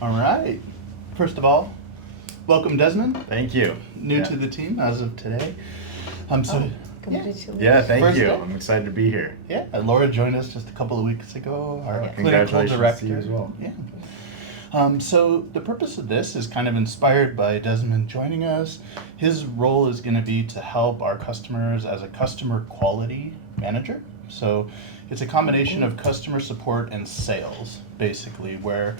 All right. First of all, welcome Desmond. Thank you. New to the team as of today. Congratulations. Yeah, thank First you. day. I'm excited to be here. Yeah, Laura joined us just a couple of weeks ago. Our clinical Congratulations director. to you as well. Yeah. So the purpose of this is kind of inspired by Desmond joining us. His role is going to be to help our customers as a customer quality manager. So it's a combination of customer support and sales, basically, where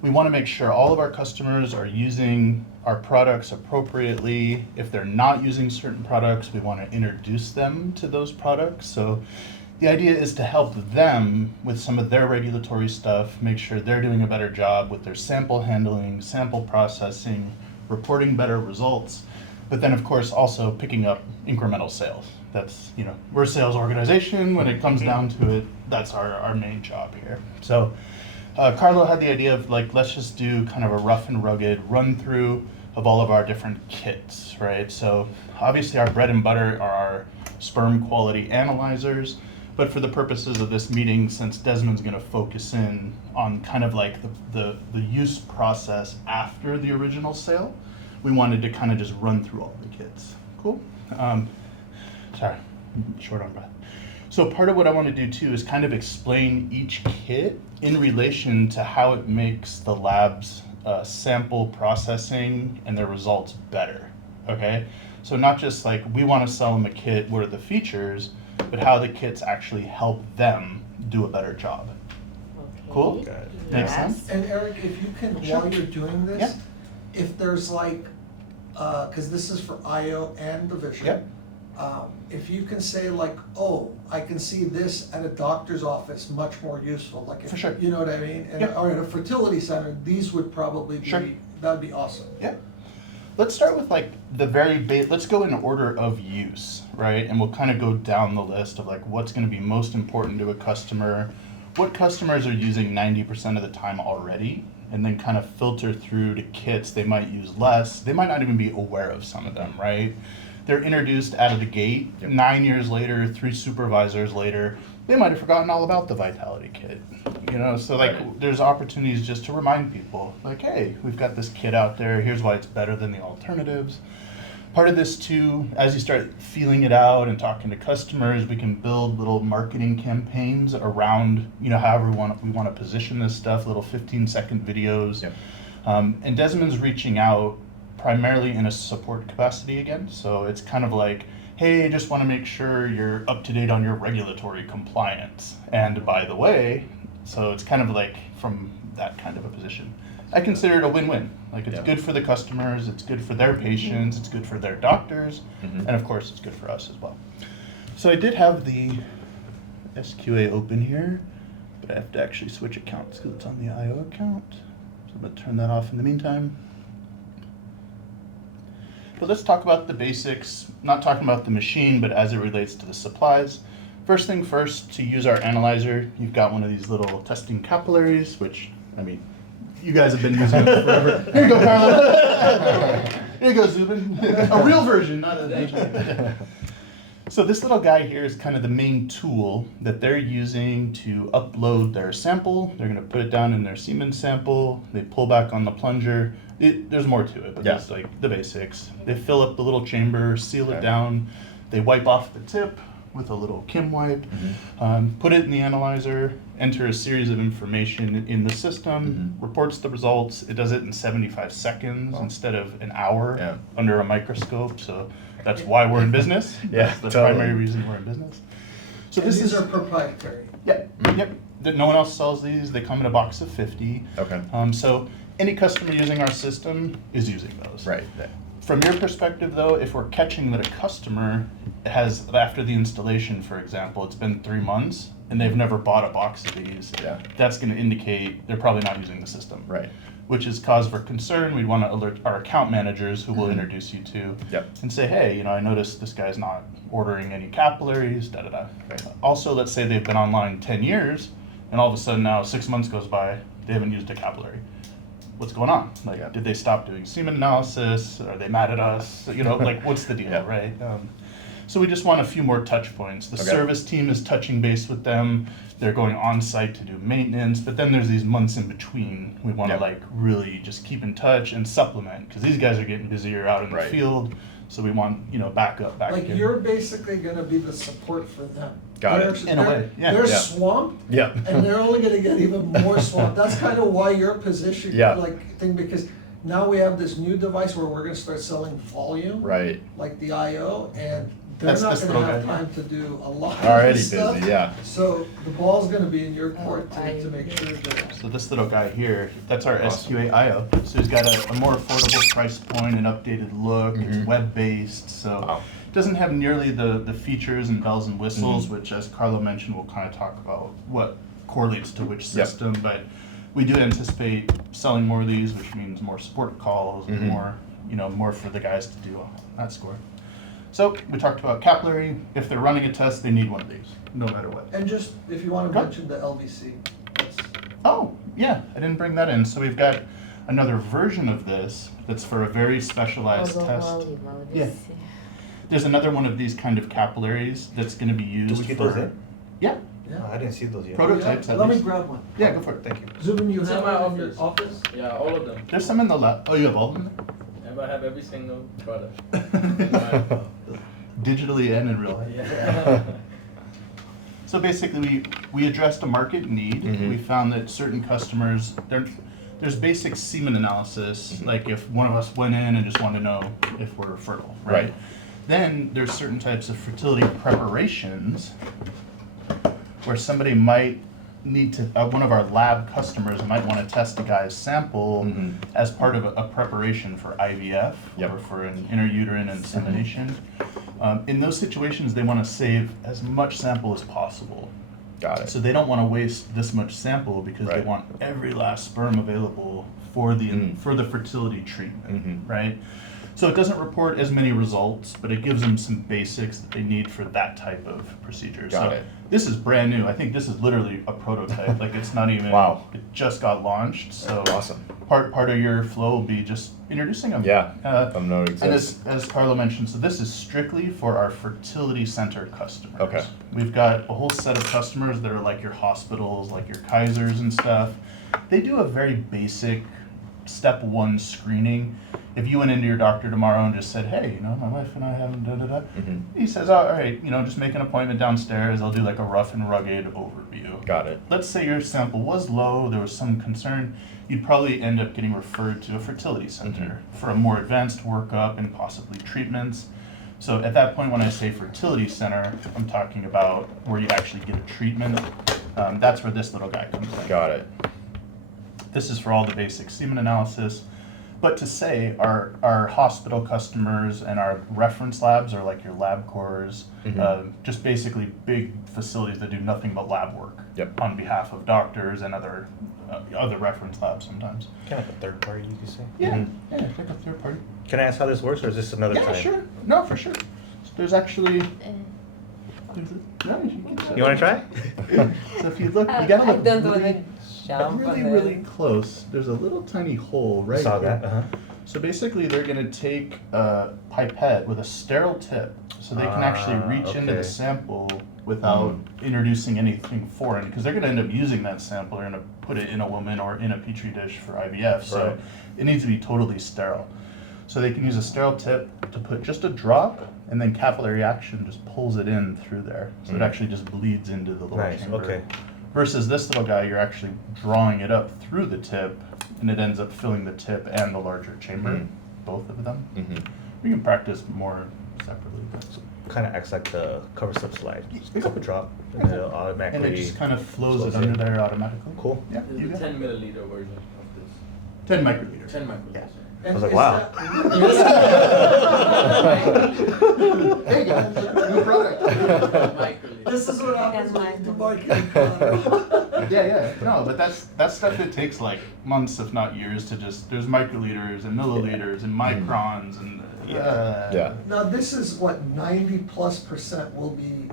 we want to make sure all of our customers are using our products appropriately. If they're not using certain products, we want to introduce them to those products. So the idea is to help them with some of their regulatory stuff, make sure they're doing a better job with their sample handling, sample processing, reporting better results, but then of course also picking up incremental sales. That's, we're a sales organization. When it comes down to it, that's our main job here. So Carlo had the idea of let's just do kind of a rough and rugged run through of all of our different kits, right? So obviously our bread and butter are our sperm quality analyzers, but for the purposes of this meeting, since Desmond's gonna focus in on kind of like the use process after the original sale, we wanted to kind of just run through all the kits. Cool? Sorry, short on breath. So part of what I want to do too is kind of explain each kit in relation to how it makes the lab's sample processing and their results better, okay? So not just like we want to sell them a kit, what are the features, but how the kits actually help them do a better job. Okay. Cool? Makes Yes. sense? And Eric, if you can, Sure. while you're doing this, Yeah. if there's because this is for IO and the vision. Yep. If you can say oh, I can see this at a doctor's office, much more useful, For sure. You know what I mean? And, Yep. or at a fertility center, these would probably be, Sure. that'd be awesome. Yeah. Let's start with the let's go in order of use, right? And we'll kind of go down the list of what's going to be most important to a customer, what customers are using 90% of the time already, and then kind of filter through to kits they might use less. They might not even be aware of some of them, right? They're introduced out of the gate. Yep. 9 years later, 3 supervisors later, they might have forgotten all about the Vitality Kit. So Right. there's opportunities just to remind people, hey, we've got this kit out there. Here's why it's better than the alternatives. Part of this too, as you start feeling it out and talking to customers, we can build little marketing campaigns around, however we want to position this stuff, little 15-second videos. Yep. And Desmond's reaching out primarily in a support capacity again. So it's kind of hey, just want to make sure you're up to date on your regulatory compliance. And by the way, so it's kind of from that kind of a position. I consider it a win-win. It's Yeah. good for the customers, it's good for their patients, it's good for their doctors, Mhm. and of course it's good for us as well. So I did have the SQA open here, but I have to actually switch accounts because it's on the IO account. So I'm going to turn that off in the meantime. But let's talk about the basics, not talking about the machine, but as it relates to the supplies. First thing first, to use our analyzer, you've got one of these little testing capillaries, which, you guys have been using it forever. Here you go, Carlo. Here you go, Zubin. A real version, not a digital. So this little guy here is kind of the main tool that they're using to upload their sample. They're going to put it down in their semen sample. They pull back on the plunger. There's more to it, but Yeah. that's the basics. They fill up the little chamber, seal it Okay. down. They wipe off the tip with a little Kim wipe, put it in the analyzer, enter a series of information in the system, reports the results. It does it in 75 seconds instead of an hour under a microscope. So that's why we're in business. Yeah, That's the totally. primary reason we're in business. So And this these is are proprietary. Yep. No one else sells these. They come in a box of 50. Okay. So any customer using our system is using those. Right. From your perspective, though, if we're catching that a customer has, after the installation, for example, it's been 3 months and they've never bought a box of these, that's going to indicate they're probably not using the system. Right. Which is cause for concern. We'd want to alert our account managers, who we'll introduce you to, and say, hey, I noticed this guy's not ordering any capillaries, da-da-da. Right. Also, let's say they've been online 10 years, and all of a sudden now 6 months goes by, they haven't used a capillary. What's going on? Did they stop doing semen analysis? Are they mad at us? What's the deal, right? So we just want a few more touch points. The Okay. service team is touching base with them. They're going on site to do maintenance, but then there's these months in between. We want to Yep. like really just keep in touch and supplement because these guys are getting busier out in the Right. field. So we want, backup back Like here. you're basically gonna be the support for them. Got it. In a way, yeah. They're Yeah. swamped, Yeah. and they're only gonna get even more swamped. That's kind of why your position, Yeah. because now we have this new device where we're gonna start selling volume. Right. Like the IO, and they're That's not this gonna little have guy. time to do a lot of Already this stuff. busy, yeah. So the ball's gonna be in your court to I- make sure that. So this little guy here, that's our Awesome. SQA IO. So he's got a more affordable price point, an updated look, it's Mhm. web-based, so Wow. it doesn't have nearly the features and bells and whistles, Mhm. which as Carlo mentioned, we'll kind of talk about what correlates to which Yep. system, but we do anticipate selling more of these, which means more support calls, and Mhm. more for the guys to do on that score. So we talked about capillary. If they're running a test, they need one of these, no matter what. And just, if you wanna Okay. mention the LVC, that's, Oh, yeah, I didn't bring that in. So we've got another version of this that's for a very specialized test. Yeah. There's another one of these kind of capillaries that's going to be used Do we get for. those in? Yeah, yeah. I didn't see those yet. Prototypes at Let me least. grab one. Yeah, go for it. Thank you. Zubin, you It's in have my one in your office. office? Yeah, all of them. There's some in the lab. Oh, you have all of them I have every single product. there? Digitally and in real life. Yeah. So basically, we addressed a market need. Mhm. We found that certain customers, there's basic semen analysis, Mhm. like if one of us went in and just wanted to know if we're fertile, right? Right. Then there's certain types of fertility preparations where somebody might need to, one of our lab customers might want to test a guy's sample Mhm. as part of a preparation for IVF Yep. or for an intrauterine insemination. In those situations, they want to save as much sample as possible. Got it. So they don't want to waste this much sample because they Right. want every last sperm available for the Mm. for the fertility treatment, Mhm. right? So it doesn't report as many results, but it gives them some basics that they need for that type of procedure. Got so it. this is brand new. I think this is literally a prototype. Like it's not even. Wow. It just got launched. So Awesome. part of your flow will be just introducing them. Yeah. Uh, I'm no and exist. as Carlo mentioned, so this is strictly for our fertility center customers. Okay. We've got a whole set of customers that are like your hospitals, like your Kaisers and stuff. They do a very basic step one screening. If you went into your doctor tomorrow and just said, hey, my wife and I haven't da-da-da, Mhm. he says, all right, just make an appointment downstairs. I'll do like a rough and rugged overview. Got it. Let's say your sample was low, there was some concern, you'd probably end up getting referred to a fertility center for a more advanced workup and possibly treatments. So at that point, when I say fertility center, I'm talking about where you actually get a treatment. That's where this little guy comes in. Got it. This is for all the basic semen analysis. But to say our hospital customers and our reference labs are like your LabCorps, Mhm. just basically big facilities that do nothing but lab work Yep. on behalf of doctors and other reference labs sometimes. Kind of like a third party, you could say. Yeah, Mhm. yeah, it's like a third party. Can I ask how this works, or is this another Yeah, time? sure. No, for sure. There's actually. No, you can You want to try? So if you look, you gotta I look don't want really, to jump. really, on really it. close. There's a little tiny hole right Saw here. that. Uh-huh. So basically, they're going to take a pipette with a sterile tip, so they can actually reach into the okay. sample without introducing anything foreign, because they're going to end up using that sample. They're going to put it in a woman or in a petri dish for IVF. So Right. it needs to be totally sterile. So they can use a sterile tip to put just a drop, and then capillary action just pulls it in through there. So it Mm. actually just bleeds into the lower Nice. chamber. Okay. Versus this little guy, you're actually drawing it up through the tip, and it ends up filling the tip and the larger chamber, Mhm. both of them. Mhm. We can practice more separately, but Kind of acts like the cover slip slide. Just Yeah. cup a drop, and it'll and automatically. it just kind of flows it flows under in. there automatically. Cool. Yeah, This you is got the it. 10 milliliter version of this. 10 microliters. 10 microliters. Yeah. And was like, is wow. that- Hey guys, new product. Microliters. This is what happens That's when you my- marketing product. Yeah. No, but that's stuff that takes like months, if not years, to just. There's microliters and milliliters and microns and. Yeah. Now, this is what 90+% will be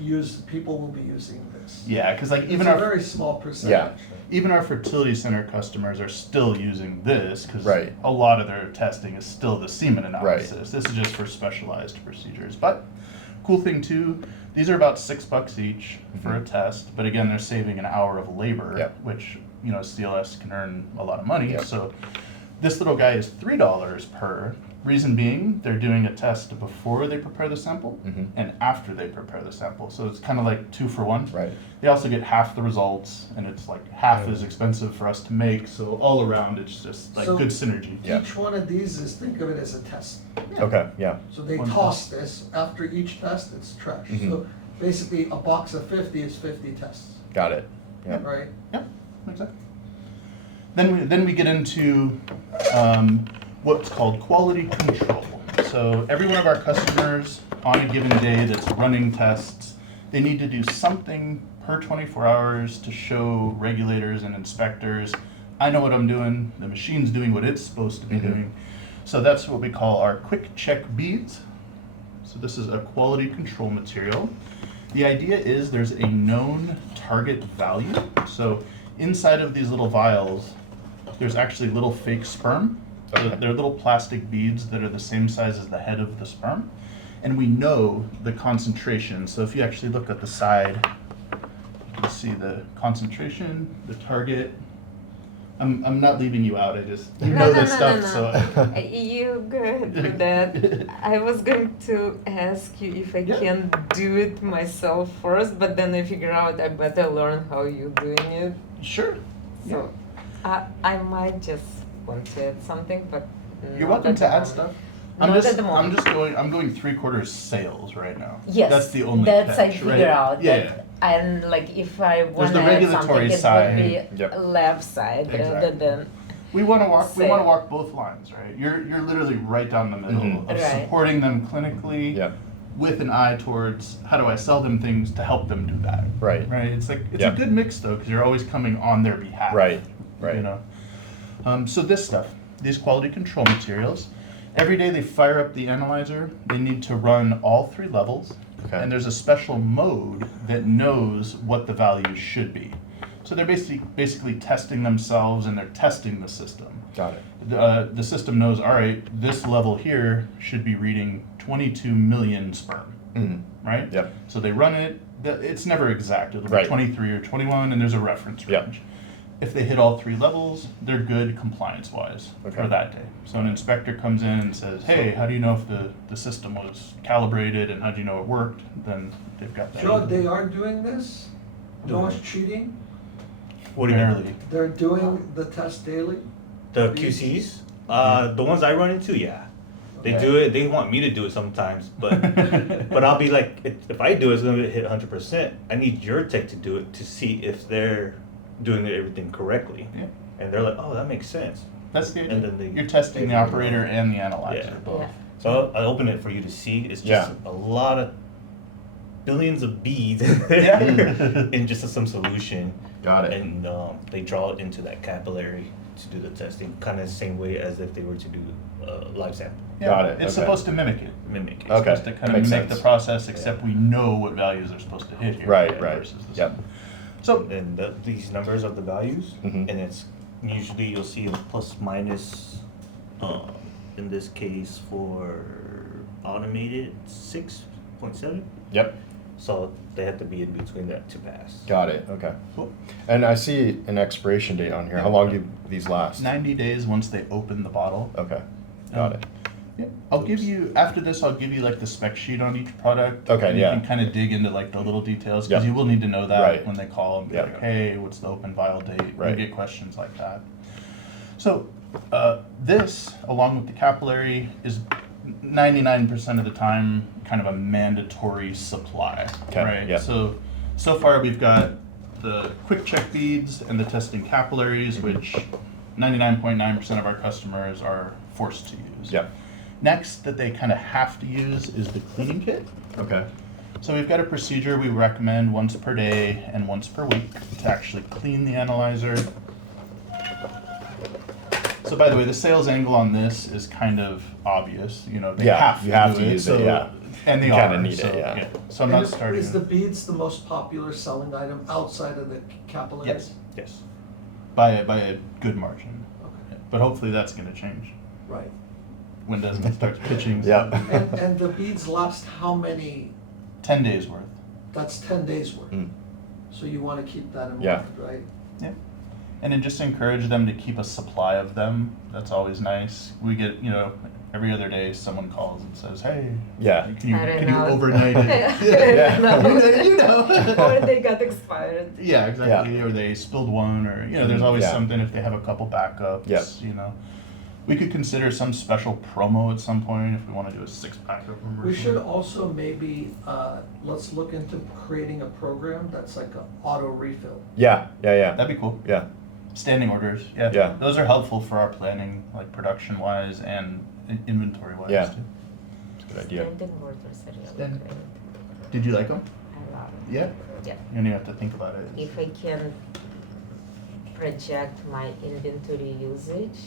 used, people will be using this. Yeah, because like It's even a our very small percentage. Yeah. even our fertility center customers are still using this because Right. a lot of their testing is still the semen analysis. This is just for specialized procedures. But cool thing too, these are about $6 each for a test, but again, they're saving an hour of labor, Yep. which, you know, CLS can earn a lot of money. Yep. So this little guy is $3 per. Reason being, they're doing a test before they prepare the sample Mhm. and after they prepare the sample. So it's kind of like 2 for 1. Right. They also get half the results, and it's like half as expensive for us to make. So all around, it's just like So- good synergy. Yeah. Each one of these is, think of it as a test. Okay, yeah. So they One toss this, after each test, it's trash. Mhm. So basically, a box of 50 is 50 tests, Got it. Yeah. right? Yeah, exactly. Then we get into what's called quality control. So every one of our customers on a given day that's running tests, they need to do something per 24 hours to show regulators and inspectors, I know what I'm doing, the machine's doing what it's supposed to be Mhm. doing. So that's what we call our QwikCheck beads. So this is a quality control material. The idea is there's a known target value. So inside of these little vials, there's actually little fake sperm. So Okay. they're little plastic beads that are the same size as the head of the sperm. And we know the concentration. So if you actually look at the side, you can see the concentration, the target. I'm not leaving you out. I just, you know this stuff, so. You go ahead with that. I was going to ask you if I Yeah. can do it myself first, but then I figure out I better learn how you're doing it. Sure. So I might just want to add something, but You're not welcome at to the add moment. stuff. Not at the moment. I'm going 3/4 sales right now. Yes, That's the only that's I catch, figure right? out. Yeah. That, and like if I want the to add regulatory something, it side. would be Yep. left side rather Exactly. than We want to walk. We Sale. want to walk both lines, right? You're literally right down the middle Mhm. of Right. supporting them clinically, Yeah. with an eye towards how do I sell them things to help them do that. Right. Right. It's like it's Yeah. a good mix though, because you're always coming on their behalf. Right, right. You know. So this stuff, these quality control materials, every day they fire up the analyzer. They need to run all 3 levels, Okay. and there's a special mode that knows what the values should be. So they're basically testing themselves, and they're testing the system. Got it. The system knows, all right, this level here should be reading 22 million sperm, Mhm. right? Yep. So they run it. It's never exact. It'll Right. be 23 or 21, and there's a reference Yep. range. If they hit all 3 levels, they're good compliance-wise Okay. for that day. So an inspector comes in and says, hey, how do you know if the system was calibrated, and how do you know it worked? Then they've got that. Joe, they are doing this? No one's cheating? What do you mean? Barely. They're doing the test daily? The QCs? The ones I run into, yeah. They Okay. do it. They want me to do it sometimes, but but I'll be like, if I do it, it's gonna hit 100%. I need your tech to do it to see if they're doing everything correctly. Yeah. And they're like, oh, that makes sense. That's the idea. And then they- You're testing the operator and the analyzer Yeah. both. Yeah. So I open it for you to see. It's just a lot of billions of beads Yeah. in just some solution. Got it. And they draw it into that capillary to do the testing, kind of the same way as if they were to do live sample, Yeah, Got it, It's okay. supposed to mimic it. mimic it. Okay. Supposed to kind of Makes mimic the sense. process, except we know what values they're supposed to hit here. Right, right, right. versus this Yep. one. So And these numbers are the values, Mhm. and it's usually you'll see a plus minus. In this case, for automated 6.7. Yep. So they have to be in between that to pass. Got it. Okay. cool. And I see an expiration date on here. How long do these last? 90 days once they open the bottle. Okay. Got it. Yeah. I'll give you after this. I'll give you like the spec sheet on each product. Okay, and yeah. You can kind of dig into like the little details because Yep. you will need to know that Right. when they call and be Yep. like, "Hey, what's the open vial date?" Right. You get questions like that. So this, along with the capillary, is 99% of the time kind of a mandatory supply. Okay, Right. yeah. So far we've got the QwikCheck beads and the testing capillaries, Mm-hmm. which 99.9% of our customers are forced to use. Yep. Next that they kind of have to use is the cleaning kit. Okay. So we've got a procedure we recommend once per day and once per week to actually clean the analyzer. So by the way, the sales angle on this is kind of obvious. You know, they Yeah, have to you have do to use it, yeah. And they You are. kinda need it, so, yeah. So I'm And not starting. Is the beads the most popular selling item outside of the capillaries? Yes. Yes. by a good margin. Okay, But hopefully that's going to change right. when Desmond starts pitching. Yeah. And the beads last how many 10 days worth. That's 10 days worth. Mm. So you wanna keep that in Yeah. mind, right? Yeah. And then just encourage them to keep a supply of them. That's always nice. We get, every other day someone calls and says, "Hey, Yeah. can you I don't can you know. overnight it?" Yeah. You know. Or they got expired. Yeah, exactly. Or they spilled one, or there's always Yeah. something if they have a couple backups. Yeah. We could consider some special promo at some point if we want to do a 6-pack of them. or We should something. also maybe, let's look into creating a program that's like an auto refill. Yeah. That'd be cool. Yeah. Standing orders. Yeah. Yeah. Those are helpful for our planning, like production wise and inventory wise Yeah. too. It's a good idea. Standing orders are really Stand- great. Did you like them? I love it. Yeah. Yeah. You don't even have to think about it. If I can project my inventory usage,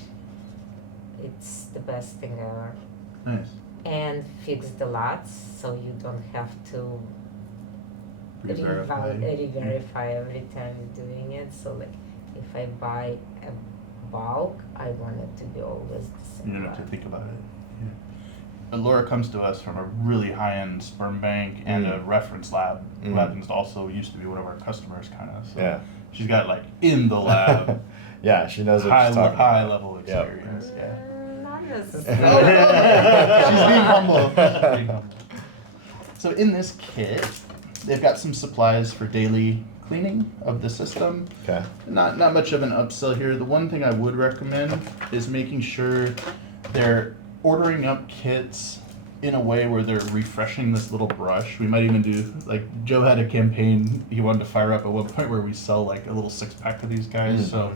it's the best thing ever. Nice. And fix the lots so you don't have to Re-verify. re-verify every time you're doing it. So like if I buy a bulk, I want it to be always the You same. don't have to lot. think about it. Yeah. But Laura comes to us from a really high-end sperm bank and a reference lab. Mm. Lab also used to be one of our customers, kind of. So Yeah. she's got like in the lab, Yeah, she knows what high she's talking high about. level Yeah. experience. Yeah. Not She's necessarily. being humble. She's being humble. So in this kit, they've got some supplies for daily cleaning of the system. Okay. Not much of an upsell here. The one thing I would recommend is making sure they're ordering up kits in a way where they're refreshing this little brush. We might even do, like, Joe had a campaign he wanted to fire up at one point where we sell like a little 6-pack of these guys. Mm. So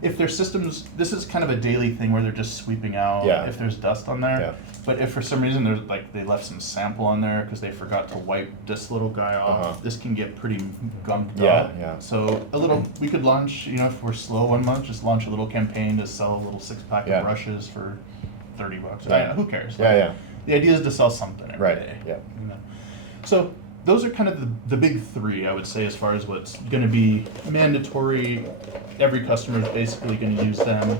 if their systems, this is kind of a daily thing where they're just sweeping out Yeah. if there's dust on there. Yeah. But if for some reason there's like they left some sample on there because they forgot to wipe this little guy off, Uh-huh. this can get pretty gunked Yeah, up. yeah. So a little, we could launch, if we're slow 1 month, just launch a little campaign to sell a little 6-pack Yeah. of brushes for $30. Yeah. Who cares? Yeah, yeah. The idea is to sell something every Right, day. yeah. So those are kind of the big three, I would say, as far as what's going to be mandatory. Every customer is basically going to use them.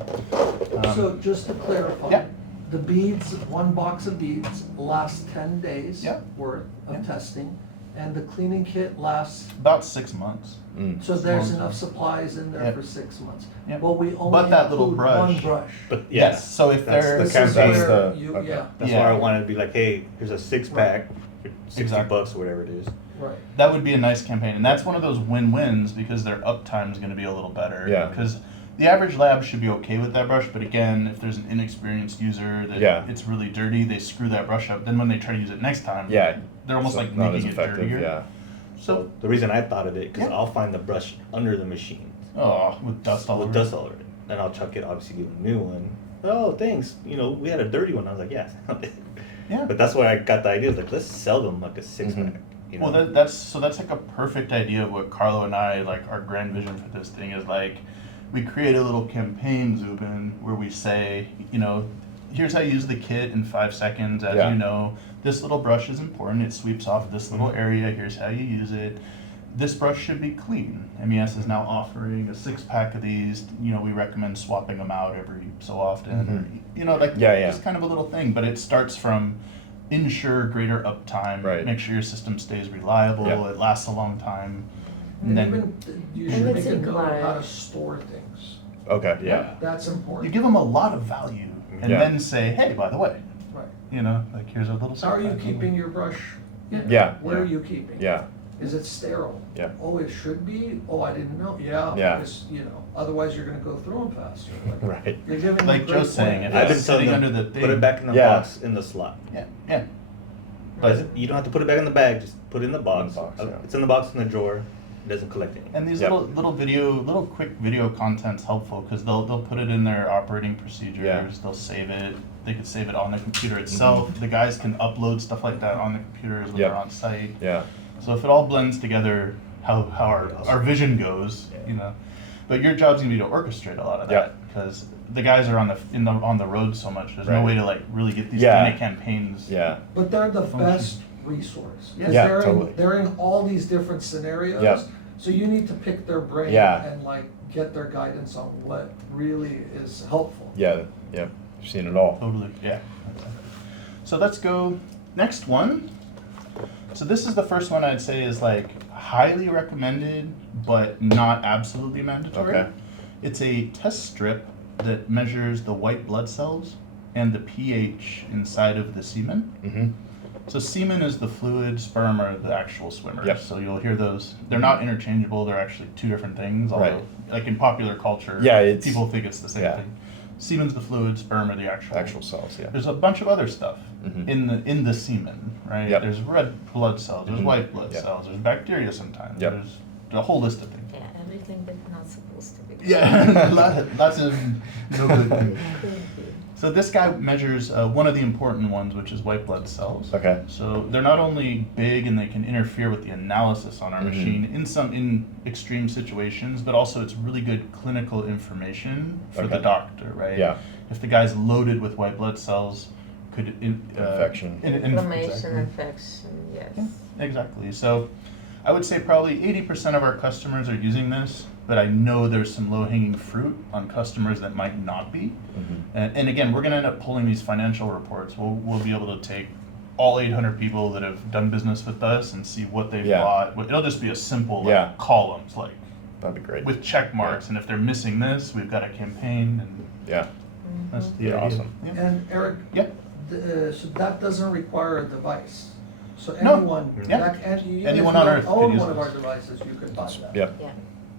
So just to clarify, Yeah. the beads, 1 box of beads lasts 10 days Yeah. worth of Yeah. testing, and the cleaning kit lasts, About 6 months. Mm. so there's Long enough time. supplies in there Yeah. for 6 months. Yeah. But we But only that little include 1 brush. brush. But yeah, Yes. So if that's they're the This is campaign. That's where the- you, okay. yeah, That's Yeah. why I wanted to be like, hey, here's a 6-pack, for $60 Exactly. or whatever it is. right. that would be a nice campaign, and that's one of those win-wins because their uptime is going to be a little better. Yeah. Because the average lab should be okay with that brush, but again, if there's an inexperienced user that Yeah. it's really dirty, they screw that brush up. Then when they try to use it next time, Yeah. they're almost So like not making as it effective, dirtier. yeah. So, The reason I thought of it, because Yeah. I'll find the brush under the machine. oh, with dust all with over. dust all over it. Then I'll chuck it, obviously give them a new one. Oh, thanks. We had a dirty one. I was like, yeah. Yeah. But that's why I got the idea. Like, let's sell them like a 6-pack. Mhm. Well, that's like a perfect idea of what Carlo and I, like, our grand vision for this thing is like, we create a little campaign, Zubin, where we say, here's how you use the kit in 5 seconds. As Yeah. you know, this little brush is important. It sweeps off this little Mhm. area. Here's how you use it. This brush should be clean. MES is now offering a 6-pack of these. We recommend swapping them out every so often. Or, Yeah, yeah. just kind of a little thing. But it starts from ensure greater uptime. Right. Make sure your system stays reliable. Yeah. It lasts a long time. And then even, you And should it's make a note of how to required. store things. Okay, yeah. That's you important. give them a lot of value, and Yeah. then say, "Hey, by the way, Right. like here's a little." How are you surprise." keeping your brush? Yeah, Where yeah. are you keeping? it? Yeah. Is it sterile? Yeah. Oh, it should be? Oh, I didn't know. Yeah. Yeah. Because, otherwise you're gonna go through them faster. Like, Right. You're giving them Like great Joe's saying, points. if I've been it's telling sitting them, under the thing, put it back in the Yeah. box in the slot. Yeah. But You don't have to put it back in the bag. Just put it in the box. box, yeah. It's in the box in the drawer. It doesn't collect anything. and these Yep. little quick video content's helpful because they'll put it in their operating procedures. Yeah. They'll save it. They can save it on the computer itself. The guys can upload stuff like that on the computers when Yep. they're on site. Yeah. So if it all blends together, how our vision goes, But your job's gonna be to orchestrate a lot of Yeah. that because the guys are on the road so much. There's no Right. way to like really get these Yeah. kind of campaigns. Yeah. But they're the Function. best resource. 'Cause Yeah, they're totally. they're in all these different scenarios. Yeah. So you need to pick their brain Yeah. and get their guidance on what really is helpful. Yeah. Yeah. You've seen it all. Totally. Yeah. So let's go next one. So this is the first one I'd say is like highly recommended, but not absolutely mandatory. Okay. It's a test strip that measures the white blood cells and the pH inside of the semen. Mm-hmm. So semen is the fluid, sperm are the actual swimmers. Yep. So you'll hear those. They're not interchangeable. They're actually two different things. Although, Right. like in popular culture, Yeah, it's- people think it's the same yeah. thing. Semen's the fluid, sperm are the actual. Actual cells, yeah. There's a bunch of other stuff Mhm. in the semen, right? Yep. There's red blood cells. There's Mhm. white blood Yep. cells. There's bacteria sometimes. Yep. There's a whole list of things. Yeah, everything that's not supposed to be. Yeah, lots of no good things. Could be. So this guy measures one of the important ones, which is white blood cells. Okay. So they're not only big and they can interfere with the analysis on our Mhm. machine in extreme situations, but also it's really good clinical information for the Okay. doctor, right? Yeah. If the guy's loaded with white blood cells, could Infection. Inflammation, exactly. infection, yes. Yeah, exactly. So I would say probably 80% of our customers are using this, but I know there's some low-hanging fruit on customers that might not be. Mhm. And again, we're going to end up pulling these financial reports. We'll be able to take all 800 people that have done business with us and see what they've Yeah. bought. It'll just be a simple like, Yeah. columns, like That'd be great. with check marks. And if they're missing this, we've got a campaign. And Yeah. that's Mhm. the Yeah, idea. awesome. Yeah. And Eric, Yeah. so that doesn't require a device. So No. anyone, Yeah. even Anyone if on you earth don't could own use one of this. our devices, you could buy that. Yeah. Yeah.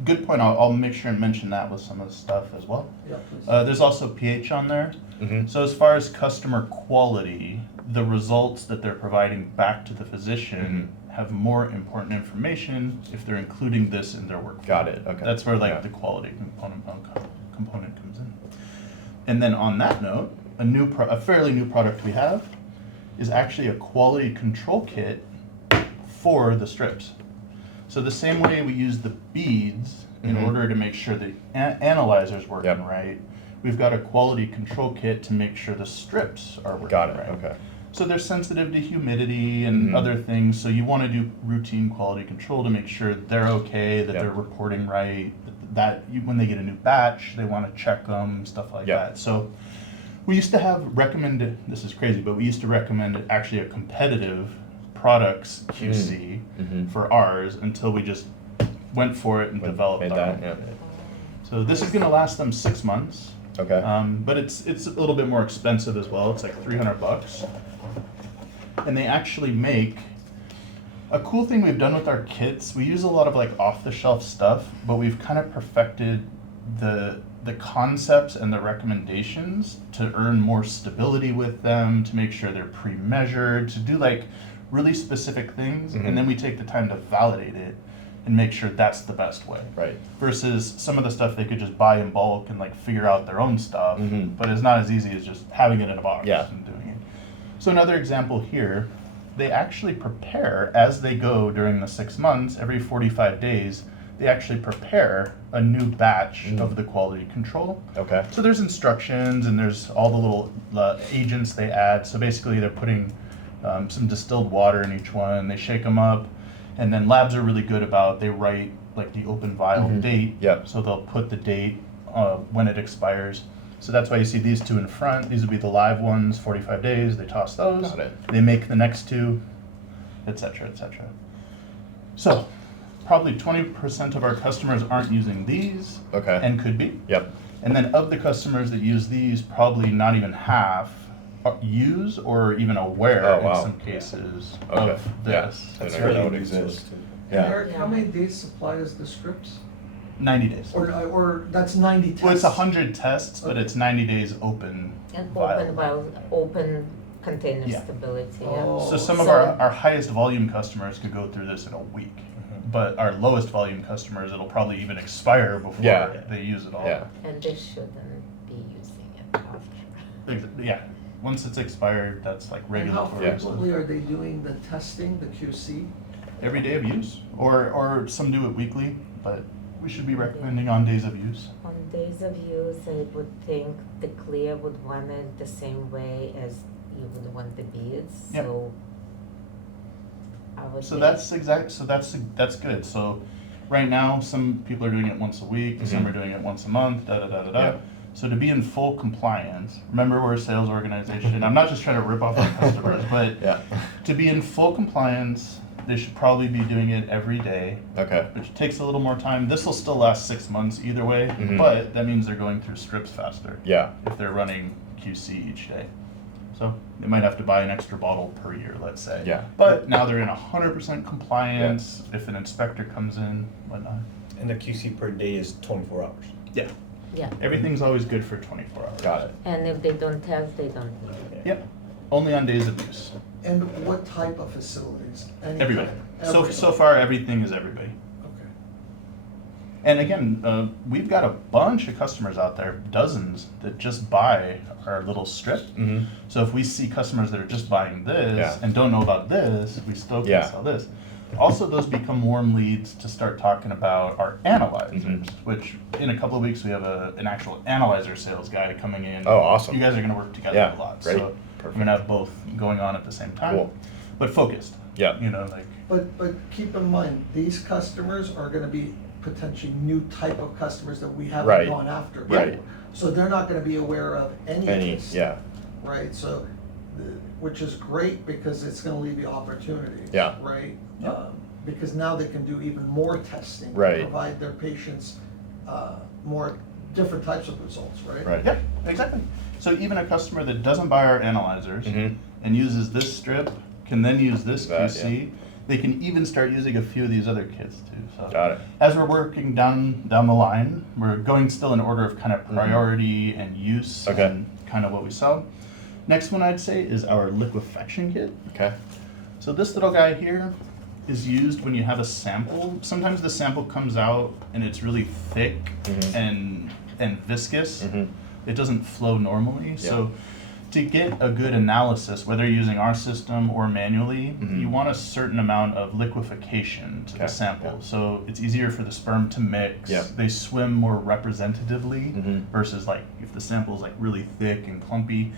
Good point. I'll make sure and mention that with some of the stuff as well. Yeah, please. There's also pH on there. Mm-hmm. So as far as customer quality, the results that they're providing back to the physician have more important information if they're including this in their workflow. Got it, okay. That's where like Yeah. the quality component comes in. And then on that note, a fairly new product we have is actually a quality control kit for the strips. So the same way we use the beads in Mhm. order to make sure the analyzer's working Yep. right, we've got a quality control kit to make sure the strips are working Got it, right. okay. So they're sensitive to humidity and Mhm. other things, so you want to do routine quality control to make sure they're okay, that Yep. they're reporting right, when they get a new batch, they want to check them, stuff like Yep. that. So we used to have recommended, this is crazy, but we used to recommend actually a competitive products QC Mhm. for ours until we just went for it and developed Made our that, own. yeah. So this is going to last them 6 months. Okay. But it's a little bit more expensive as well. It's like $300, and they actually make a cool thing we've done with our kits. We use a lot of like off the shelf stuff, but we've kind of perfected the concepts and the recommendations to earn more stability with them, to make sure they're pre-measured, to do like really specific things, Mhm. and then we take the time to validate it and make sure that's the best way Right. versus some of the stuff they could just buy in bulk and like figure out their own stuff, Mhm. but it's not as easy as just having it in a box Yeah. and doing it. So another example here, they actually prepare as they go during the 6 months, every 45 days, they actually prepare a new batch Mm. of the quality control. Okay. So there's instructions and there's all the little agents they add. So basically they're putting some distilled water in each one, they shake them up, and then labs are really good about, they write like the open vial Mhm. date. Yep. So they'll put the date when it expires. So that's why you see these two in front. These would be the live ones, 45 days, they toss those. Got it. They make the next two, et cetera, et cetera. So probably 20% of our customers aren't using these Okay. and could be. Yep. And then of the customers that use these, probably not even half use or even aware Oh, in wow. some cases Okay. of Yeah. this. That's That's really that would useful exist. too. And Yeah. Eric, how many days supply is the strips? 90 days. Or that's 90 tests? Well, it's 100 tests, but Okay. it's 90 days open And vial. open vials, open container Yeah. stability, yeah. Oh. So some of So- our highest volume customers could go through this in a week. But our lowest volume customers, it'll probably even expire before Yeah. they use it all. Yeah. And they shouldn't be using it after. Yeah. Once it's expired, that's like And how regulatory. Yeah. frequently are they doing the testing, the QC? Every day of use, or some do it weekly, but we should be recommending on days of use. On days of use, I would think the clear would want it the same way as you would want the beads, Yep. so I would So think. that's good. So right now, some people are doing it once a week, some Mhm. are doing it once a month, da da da da da. Yeah. So to be in full compliance, remember we're a sales organization. I'm not just trying to rip off our customers, but Yeah. to be in full compliance, they should probably be doing it every day, Okay. which takes a little more time. This will still last 6 months either way, Mhm. but that means they're going through strips faster Yeah. if they're running QC each day. So they might have to buy an extra bottle per year, let's say. Yeah. But now they're in 100% compliance if an inspector comes in, whatnot. And the QC per day is 24 hours. Yeah. Yeah, Everything's always good for 24 hours. Got it. and if they don't test, they don't need it. Yep. Only on days of use. And what type of facilities? Any Everybody. kind? So Everybody. far, everything is everybody. Okay. And again, we've got a bunch of customers out there, dozens, that just buy our little strip. Mm-hmm. So if we see customers that are just buying this Yeah. and don't know about this, we still can Yeah. sell this. Also, those become warm leads to start talking about our analyzers, Mhm. which in a couple of weeks we have an actual analyzer sales guy coming in. Oh, awesome. You guys are going to work together Yeah, a lot. great. So we're Perfect. going to have both going on at the same time, Cool. but focused. Yeah. You know, like, But keep in mind, these customers are gonna be potentially new type of customers that we haven't Right. gone after Right. before. So they're not gonna be aware of any of Any, this. yeah. Right, so, which is great because it's gonna leave you opportunities. Yeah. Right? Yep. Because now they can do even more testing. Right. Provide their patients, more different types of results, right? Right. yep, exactly. So even a customer that doesn't buy our analyzers Mhm. and uses this strip can then use this That, QC. They can even start using a few of these other kits too. So Got it. as we're working down the line, we're going still in order of kind of priority and use Okay. and kind of what we sell. Next one I'd say is our liquefaction kit. Okay. So this little guy here is used when you have a sample. Sometimes the sample comes out and it's really thick Mhm. and viscous. Mhm. It doesn't flow normally. So to get a good analysis, whether you're using our system or manually, Mhm. you want a certain amount of liquefaction to Okay, the sample. yeah. So it's easier for the sperm to mix. Yeah. They swim more representatively Mhm. versus like if the sample is like really thick and clumpy.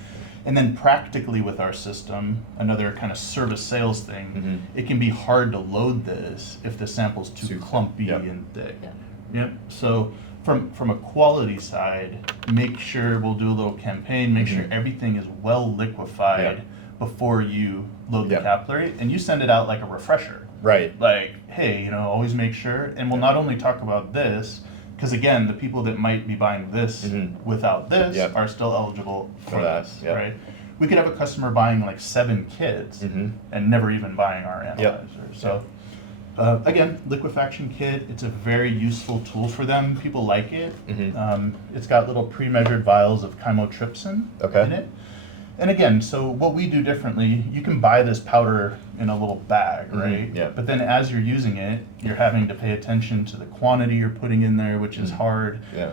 And then practically with our system, another kind of service sales thing, Mhm. it can be hard to load this if the sample's too Too thick, clumpy yep. and thick. Yeah. Yep. So from a quality side, make sure we'll do a little campaign, make sure Mhm. everything is well liquefied Yeah. before you load the Yeah. capillary, and you send it out like a refresher. Right. Like, hey, always make sure, and we'll not only talk about this, because again, the people that might be buying this Mhm. without this Yep. are still eligible for For that, this, yep. right? We could have a customer buying like 7 kits Mhm. and never even buying our analyzer. So again, liquefaction kit, it's a very useful tool for them. People like it. Mhm. It's got little pre-measured vials of chymotrypsin Okay. in it. And again, so what we do differently, you can buy this powder in a little bag, Mhm, right? yeah. But then as you're using it, you're having to pay attention to the quantity you're putting in there, which is Mhm. hard. Yeah.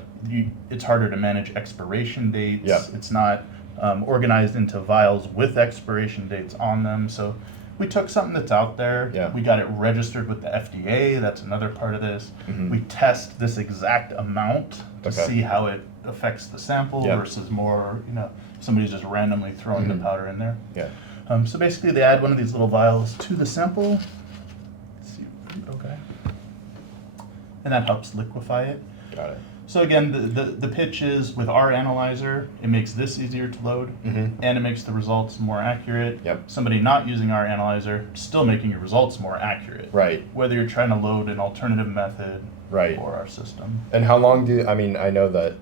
It's harder to manage expiration dates. Yeah. It's not organized into vials with expiration dates on them. So we took something that's out there. Yeah. We got it registered with the FDA. That's another part of this. Mhm. We test this exact amount to Okay. see how it affects the sample Yeah. versus more, somebody's just randomly throwing Mhm. the powder in there. Yeah. So basically they add one of these little vials to the sample. Let's see, okay. And that helps liquefy it. Got it. So again, the pitch is with our analyzer, it makes this easier to load Mhm. and it makes the results more accurate. Yep. Somebody not using our analyzer, still making your results more accurate. Right. Whether you're trying to load an alternative method Right. or our system. And how long I know that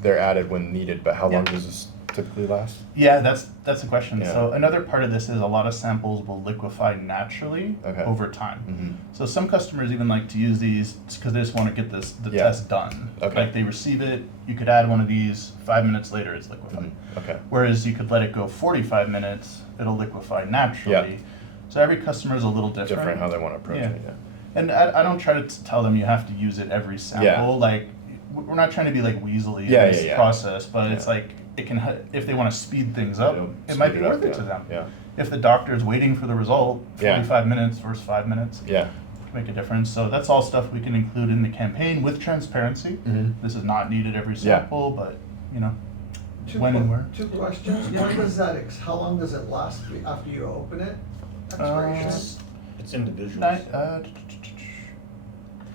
they're added when needed, but how long Yeah. does this typically last? Yeah, that's the question. Yeah. So another part of this is a lot of samples will liquefy naturally Okay. over time. Mhm. So some customers even like to use these because they just want to get the Yeah. test done. Okay. Like they receive it, you could add one of these, 5 minutes later it's liquefied. Mhm. Okay. Whereas you could let it go 45 minutes, it'll liquefy naturally. So every customer is a little different. Different how they want to approach Yeah. it. Yeah. And I don't try to tell them you have to use it every sample. Yeah. Like we're not trying to be like weaselly Yeah, in this yeah, yeah. process, but it's Yeah. like it can if they want to speed things up, It'll it might speed be it up, worth it yeah. to them. Yeah. If the doctor's waiting for the result, Yeah. 45 minutes versus 5 minutes, Yeah. make a difference. So that's all stuff we can include in the campaign with transparency. Mhm. This is not needed every Yeah. sample, but when and where. 2 questions. When does that, how long does it last after you open it? Expiration? It's individuals.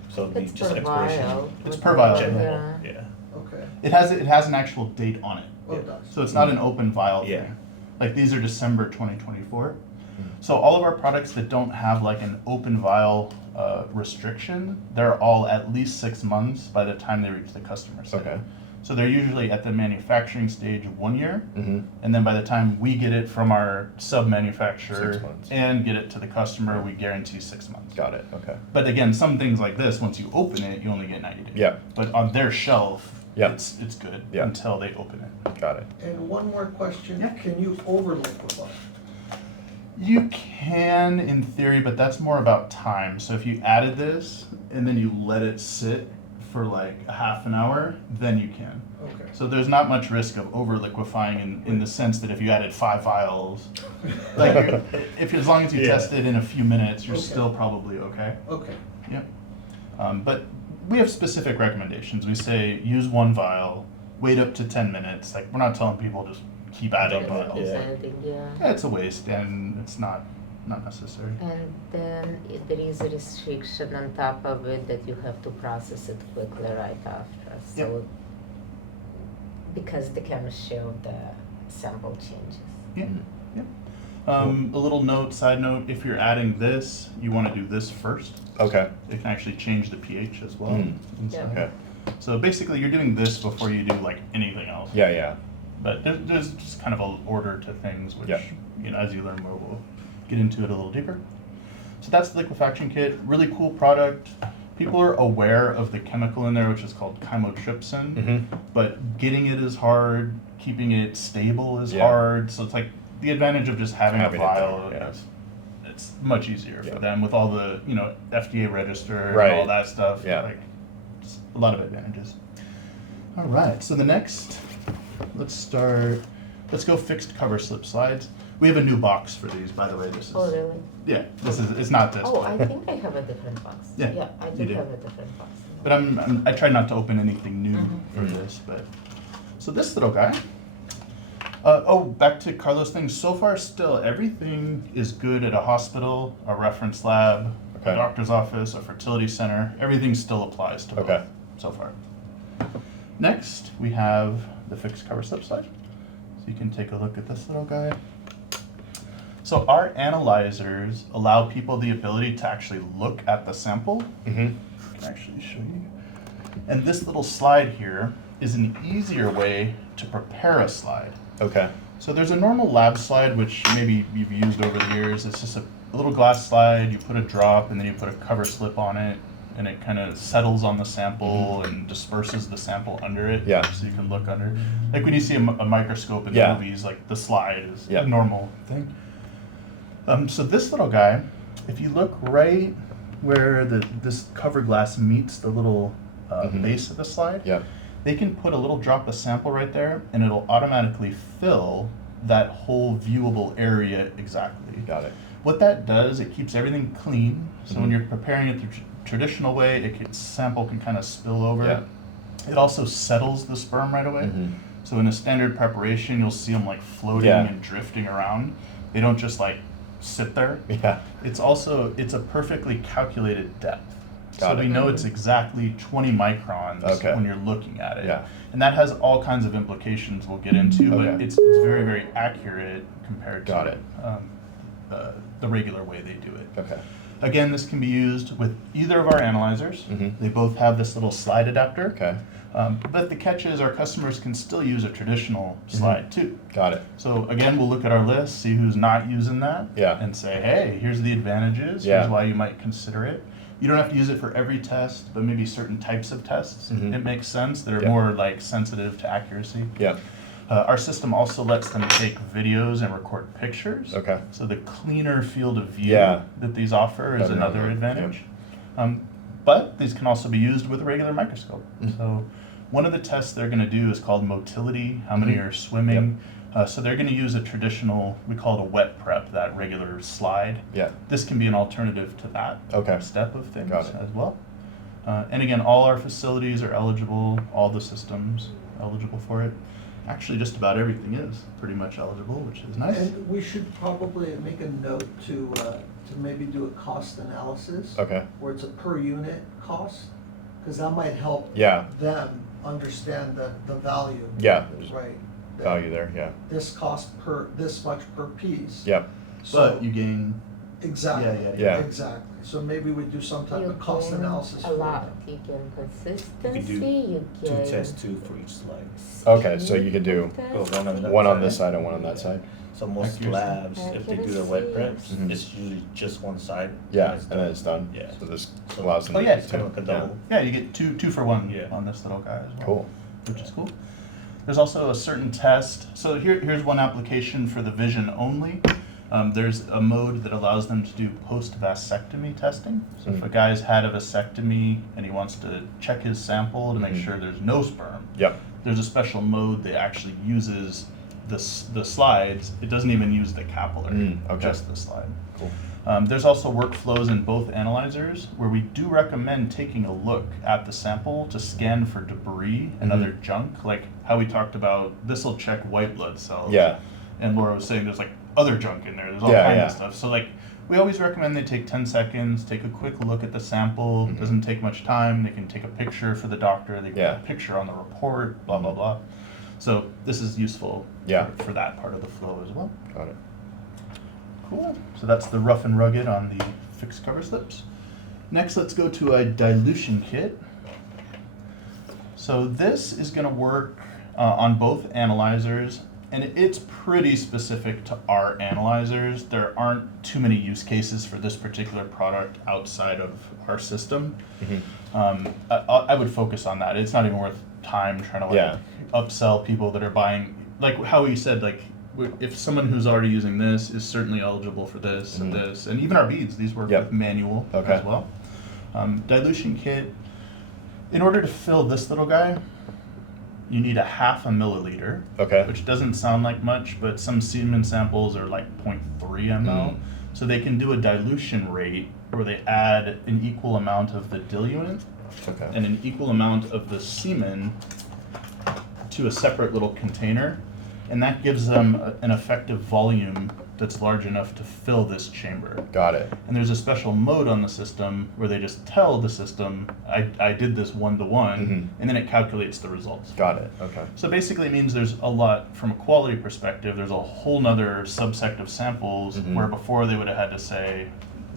So it'd be It's just per expiration. vial. It's per vial. General, Yeah. yeah. Okay. Okay. It has an actual date on it. Oh, it does. So it's not an open vial Yeah. thing. Like these are December 2024. Mm. So all of our products that don't have like an open vial restriction, they're all at least 6 months by the time they reach the customer site. Okay. So they're usually at the manufacturing stage 1 year, Mm-hmm. and then by the time we get it from our sub-manufacturer 6 months. and get it to the customer, we guarantee 6 months. Got it. Okay. But again, some things like this, once you open it, you only get 90 days. Yeah. But on their shelf, Yeah. it's good Yeah. until they open it. Got it. And one more question, Yeah. can you over liquefy? You can in theory, but that's more about time. So if you added this and then you let it sit for like a half an hour, then you can. Okay. So there's not much risk of over liquefying in the sense that if you added 5 vials, like if as long as you Yeah. test it in a few minutes, you're Okay. still probably okay. Okay, Yep. But we have specific recommendations. We say use 1 vial, wait up to 10 minutes. Like we're not telling people just keep adding Don't vials. use Yeah. anything, yeah. Yeah, it's a waste and it's not necessary. And then there is a restriction on top of it that you have to process it quickly right after. So because the chemistry of the sample changes. Yeah. Mhm. A little note, side note, if you're adding this, you want to do this first. Okay. It can actually change the pH as well. Mm. inside. Okay. So basically, you're doing this before you do like anything else. Yeah. Yeah. But there's just kind of an order to things, which Yeah. as you learn more, we'll get into it a little deeper. So that's the liquefaction kit. Really cool product. People are aware of the chemical in there, which is called chymotrypsin. Mm-hmm. But getting it is hard. Keeping it stable is Yeah. hard. So it's like the advantage of just having Having a it vial. there, yeah. It's much easier Yeah. for them with all the FDA register Right. and all that stuff. Yeah. Like, it's a lot of advantages. All right. So the next, let's go fixed cover slip slides. We have a new box for these, by the way. This is Oh, really? yeah. It's not this. Oh, I think I have a different box. Yeah, I you do do. have a different box. But I try not to open anything new Mhm. for Mhm. this. But so this little guy. Back to Carlos' thing. So far, still everything is good at a hospital, a reference lab, Okay. a doctor's office, a fertility center. Everything still applies to both Okay. so far. Next, we have the fixed cover slip slide. So you can take a look at this little guy. So our analyzers allow people the ability to actually look at the sample. Mm-hmm. I can actually show you. And this little slide here is an easier way to prepare a slide. Okay. So there's a normal lab slide, which maybe you've used over the years. It's just a little glass slide, you put a drop, and then you put a cover slip on it, and it kind of settles on the sample and disperses the sample under it. Yeah. So you can look under. Like when you see a microscope in Yeah. the movies, like the slide is Yeah. a normal thing. So this little guy, if you look right where this cover glass meets the little Mhm. base of the slide, Yep. they can put a little drop of sample right there and it'll automatically fill that whole viewable area exactly. Got it. What that does, it keeps everything clean. So when Mhm. you're preparing it the traditional way, sample can kind of spill over. Yeah. It also settles the sperm right away. Mhm. So in a standard preparation, you'll see them like floating Yeah. and drifting around. They don't just like sit there. Yeah. It's a perfectly calculated depth. Got So it. we know it's exactly 20 microns Okay. when you're looking at it. Yeah. And that has all kinds of implications we'll get into, but Okay. it's very, very accurate compared Got to it. the regular way they do it. Okay. Again, this can be used with either of our analyzers. Mhm. They both have this little slide adapter. Okay. But the catch is our customers can still use a traditional Mm-hmm. slide too. Got it. So again, we'll look at our list, see who's not using that, Yeah. and say, hey, here's the advantages. Yeah. Here's why you might consider it. You don't have to use it for every test, but maybe certain types of tests. Mhm. It makes sense. They're Yeah. more like sensitive to accuracy. Yeah. Our system also lets them take videos and record pictures. Okay. So the cleaner field of view Yeah. that these offer is Better another angle, advantage. But these can also be used with a regular microscope. Mhm. So one of the tests they're going to do is called motility, how many Mhm. are swimming. So they're going to use a traditional, we call it a wet prep, that regular slide. Yeah. This can be an alternative to that Okay. step of things Got it. as well. And again, all our facilities are eligible, all the systems eligible for it. Actually, just about everything is pretty much eligible, which is nice. And we should probably make a note to maybe do a cost analysis. Okay. Where it's a per unit cost, Because that might help Yeah, them understand the value. yeah, there's Right. That value there, yeah. This cost this much per piece. Yep, But you gain, Exactly. Yeah. Exactly. So maybe we do some type You of cost gain analysis a for lot. them. You gain You consistency. You do gain two tests, two for each slide. Okay, so you could do one on that one on side. this side and one on that side. So most Accuracy. labs, if they do their wet preps, Accuracy. Mhm. it's usually just one side. Yeah, it's and then done. it's done. Yeah. So this So- allows them Oh, to yeah, do It's kind of like a two. Yeah. double. yeah, you get two for one Yeah. on this little guy as well. Cool. Which is cool. There's also a certain test. So here's one application for the vision only. There's a mode that allows them to do post-vasectomy testing. So if a guy's had a vasectomy and he wants to check his sample to make Mhm. sure there's no sperm, Yep. there's a special mode that actually uses the slides. It doesn't even use the capillary, Okay. just the slide. Cool. There's also workflows in both analyzers where we do recommend taking a look at the sample to scan for debris and Mhm. other junk, like how we talked about. This will check white blood cells. Yeah. And Laura was saying there's like other junk in there. There's all Yeah, kinds yeah. of stuff. So like we always recommend they take 10 seconds, take a quick look at the sample. Mhm. It doesn't take much time. They can take a picture for the doctor. They can Yeah. put a picture on the report. Blah blah blah. So this is useful. Yeah. For that part of the flow as well. Got it. Cool. So that's the rough and rugged on the fixed cover slips. Next, let's go to a dilution kit. So this is going to work on both analyzers, and it's pretty specific to our analyzers. There aren't too many use cases for this particular product outside of our system. Mhm. I would focus on that. It's not even worth time trying to like Yeah. upsell people that are buying, like how we said, like if someone who's already using this is certainly eligible for this and Mhm. this, and even our beads, these work Yep. with manual Okay. as well. Dilution kit, in order to fill this little guy, you need a 1/2 milliliter, Okay. which doesn't sound like much, but some semen samples are like 0.3 ml. Mm. So they can do a dilution rate where they add an equal amount of the diluent Okay. and an equal amount of the semen to a separate little container, and that gives them an effective volume that's large enough to fill this chamber. Got it. And there's a special mode on the system where they just tell the system, I did this 1-to-1, Mhm. and then it calculates the results. Got it. Okay. So basically it means there's a lot, from a quality perspective, there's a whole nother subsect of samples Mhm. where before they would have had to say,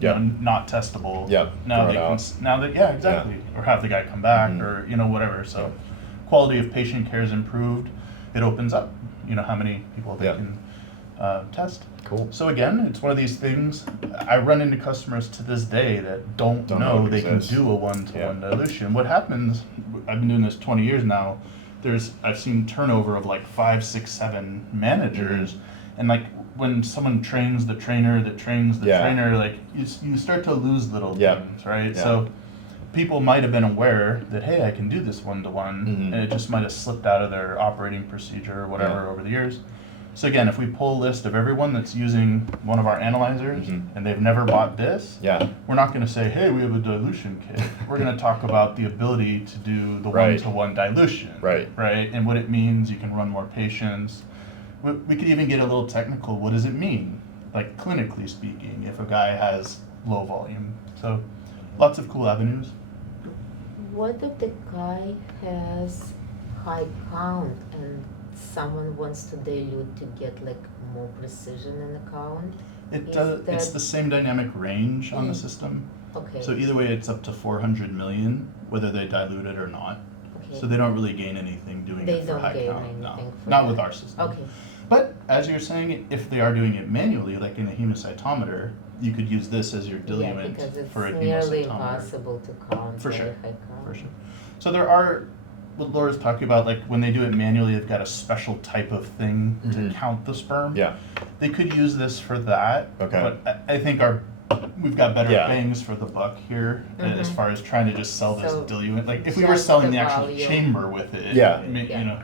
Yeah. not testable. Yeah, Now throw they it can, out. now that, yeah, exactly. Or have the guy come back Mhm. or, whatever. So Yeah. quality of patient care is improved. It opens up, how many people they Yeah. can test. Cool. So again, it's one of these things. I run into customers to this day that don't Don't know know it they exists. can do a 1-to-1 Yeah. dilution. What happens? I've been doing this 20 years now. I've seen turnover of like 5, 6, 7 managers, Mm-hmm. and like when someone trains the trainer that trains the Yeah. trainer, like you start to lose little Yeah. things, right? Yeah. So people might have been aware that hey, I can do this 1-to-1, Mhm. and it just might have slipped out of their operating procedure or whatever Yeah. over the years. So again, if we pull a list of everyone that's using one of our analyzers Mhm. and they've never bought this, Yeah. we're not going to say, hey, we have a dilution kit. We're going to talk about the ability to do the Right. 1-to-1 dilution. Right. Right. And what it means. You can run more patients. We could even get a little technical. What does it mean? Like clinically speaking, if a guy has low volume. So lots of cool avenues. What if the guy has high count and someone wants to dilute to get like more precision in the count? It Is does. It's that- the same dynamic range on the Mm. system. Okay. So either way, it's up to 400 million, whether they dilute it or not. Okay. So they don't really gain anything doing They it for don't high gain count. No, anything for not that. with our system. Okay. But as you're saying, if they are doing it manually, like in a hemocytometer, you could use this as your Yeah, diluent because it's for a nearly hemocytometer. impossible to count For very sure. high count. For sure. So there are, what Laura's talking about, like when they do it manually, they've got a special type of thing to Mhm. count the sperm. Yeah. They could use this for that. Okay. But I think we've got better Yeah. bangs for the buck here as Mhm. far as trying to just sell this So diluent. Like if we were just selling the the actual volume. chamber with it, Yeah. Yeah.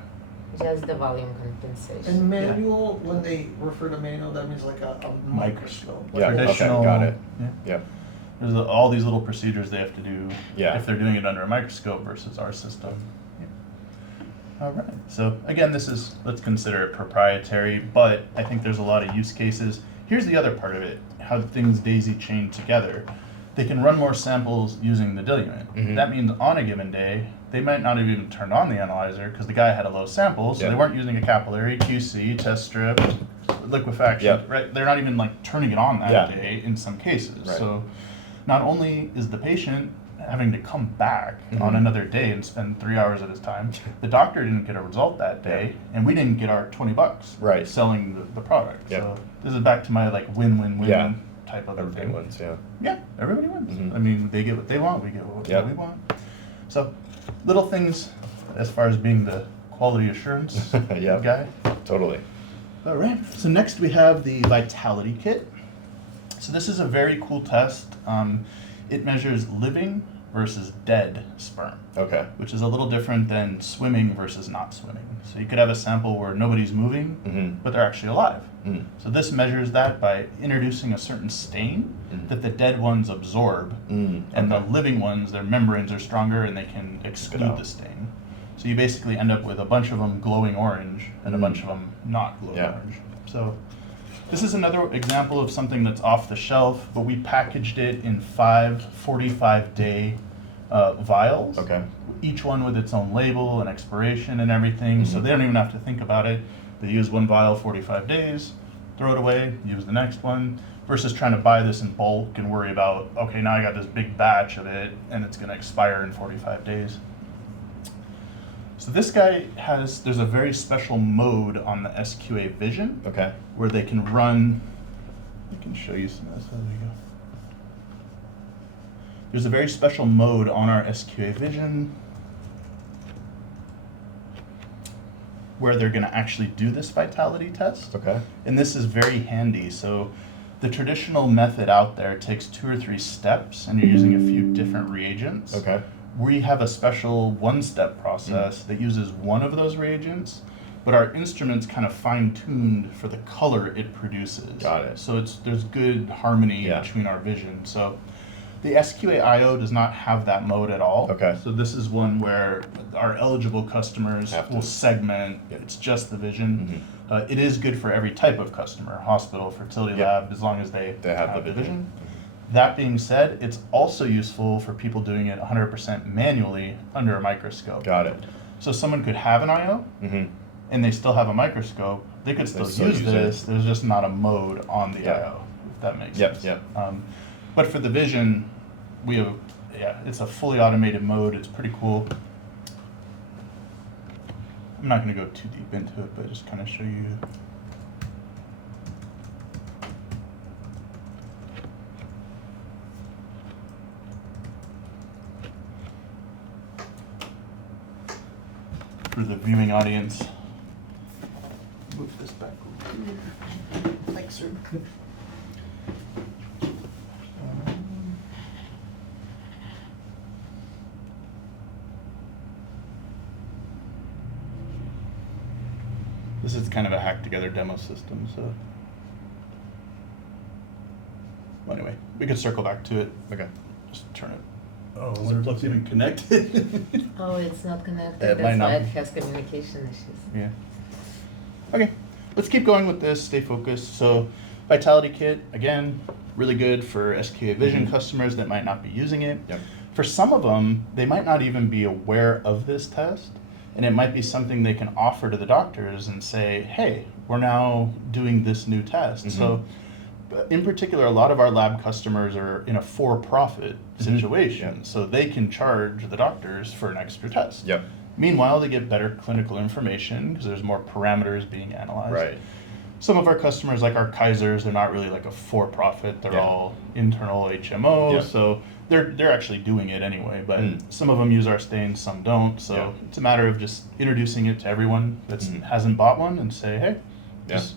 Just the volume compensation. And manual, when they refer to manual, that means like a microscope. Yeah, okay, traditional. got it. Yeah. Yep. There's all these little procedures they have to do Yeah. if they're doing it under a microscope versus our system. Yeah. All right. So again, let's consider it proprietary, but I think there's a lot of use cases. Here's the other part of it, how things daisy chain together. they can run more samples using the diluent. Mhm. That means on a given day, they might not have even turned on the analyzer because the guy had a low sample, so Yeah. they weren't using a capillary, QC, test strip, liquefaction, Yeah. right? They're not even like turning it on that Yeah. day in some cases. Right. So not only is the patient having to come back on Mhm. another day and spend 3 hours at his time, the doctor didn't get a result that day, and we didn't get our $20 Right. selling the product. Yeah. So this is back to my like win-win-win Yeah. type of Everybody thing. wins, yeah. Yeah, everybody wins. Mhm. I mean, they get what they want, we get what Yep. we want. So, little things as far as being the quality assurance Yep. guy. Totally. All right. So next we have the Vitality Kit. So this is a very cool test. It measures living versus dead sperm, Okay. which is a little different than swimming versus not swimming. So you could have a sample where nobody's moving, Mhm. but they're actually alive. Mm. So this measures that by introducing a certain stain Mhm. that the dead ones absorb, Mm. and Okay. the living ones, their membranes are stronger and they can exclude out. the stain. So you basically end up with a bunch of them glowing orange and a Mm. bunch of them not glowing Yeah. orange. So this is another example of something that's off the shelf, but we packaged it in 5 45-day vials. Okay. Each one with its own label and expiration and everything, so Mhm. they don't even have to think about it. They use one vial 45 days, throw it away, use the next one, versus trying to buy this in bulk and worry about, okay, now I got this big batch of it and it's going to expire in 45 days. So this guy there's a very special mode on the SQA Vision Okay. where they can run, I can show you some of this as we go. There's a very special mode on our SQA Vision where they're going to actually do this vitality test. Okay. And this is very handy. So the traditional method out there takes 2 or 3 steps and you're using a few different reagents. Okay. We have a special one-step process that uses one of those reagents, but our instrument's kind of fine-tuned for the color it produces. Got it. So there's good harmony Yeah. between our vision. So the SQA-IO does not have that mode at all. Okay. So this is one where our eligible customers Have to- will segment. Yeah. It's just the vision. Mhm. It is good for every type of customer, hospital, fertility Yeah. lab, as long as they They have the vision. That being said, it's also useful for people doing it 100% manually under a microscope. Got it. So someone could have an IO Mm-hmm. and they still have a microscope. They could They still still use use it. this. There's just not a mode on the Yeah. IO, if that makes Yep, sense. yep. But for the vision, we have, it's a fully automated mode. It's pretty cool. I'm not going to go too deep into it, but just kind of show you. For the viewing audience, move this back over here. Thanks, sir. This is kind of a hacked together demo system, so. Well, anyway, we could circle back to it. Okay. Just turn it. Oh, Is is it it plugged even connected? Oh, it's not connected, It might that's not why be. it has communication issues. Yeah. Okay, let's keep going with this, stay focused. So, Vitality Kit, again, really good for SQA Vision Mhm. customers that might not be using it. Yep. For some of them, they might not even be aware of this test, and it might be something they can offer to the doctors and say, hey, we're now doing this new test. So, in particular, a lot of our lab customers are in a for-profit situation, Yep. so they can charge the doctors for an extra test. Yep. Meanwhile, they get better clinical information because there's more parameters being analyzed. Right. Some of our customers, like our Kaisers, they're not really like a for-profit. They're Yeah. all internal HMO, Yeah. so they're actually doing it anyway. But Mm. some of them use our stains, some don't. So Yeah. it's a matter of just introducing it to everyone that Mm. hasn't bought one and say, hey, Yeah. just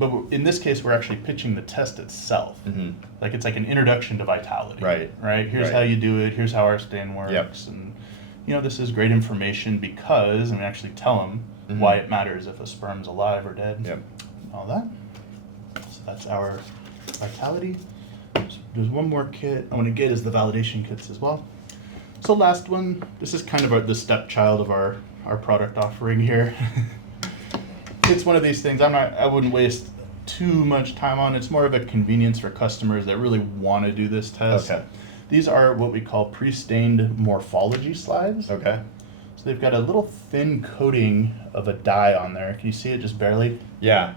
but in this case, we're actually pitching the test itself. Mm-hmm. Like it's like an introduction to vitality. Right. Right. Here's Right. how you do it. Here's how our stain works. Yep. And this is great information because, and we actually tell them Mhm. why it matters if a sperm's alive or dead. Yep. All that. So that's our vitality. So there's one more kit I want to get is the validation kits as well. So last one. This is kind of the stepchild of our product offering here. It's one of these things. I wouldn't waste too much time on. It's more of a convenience for customers that really want to do this test. Okay. These are what we call pre-stained morphology slides. Okay. So they've got a little thin coating of a dye on there. Can you see it just barely? Yeah.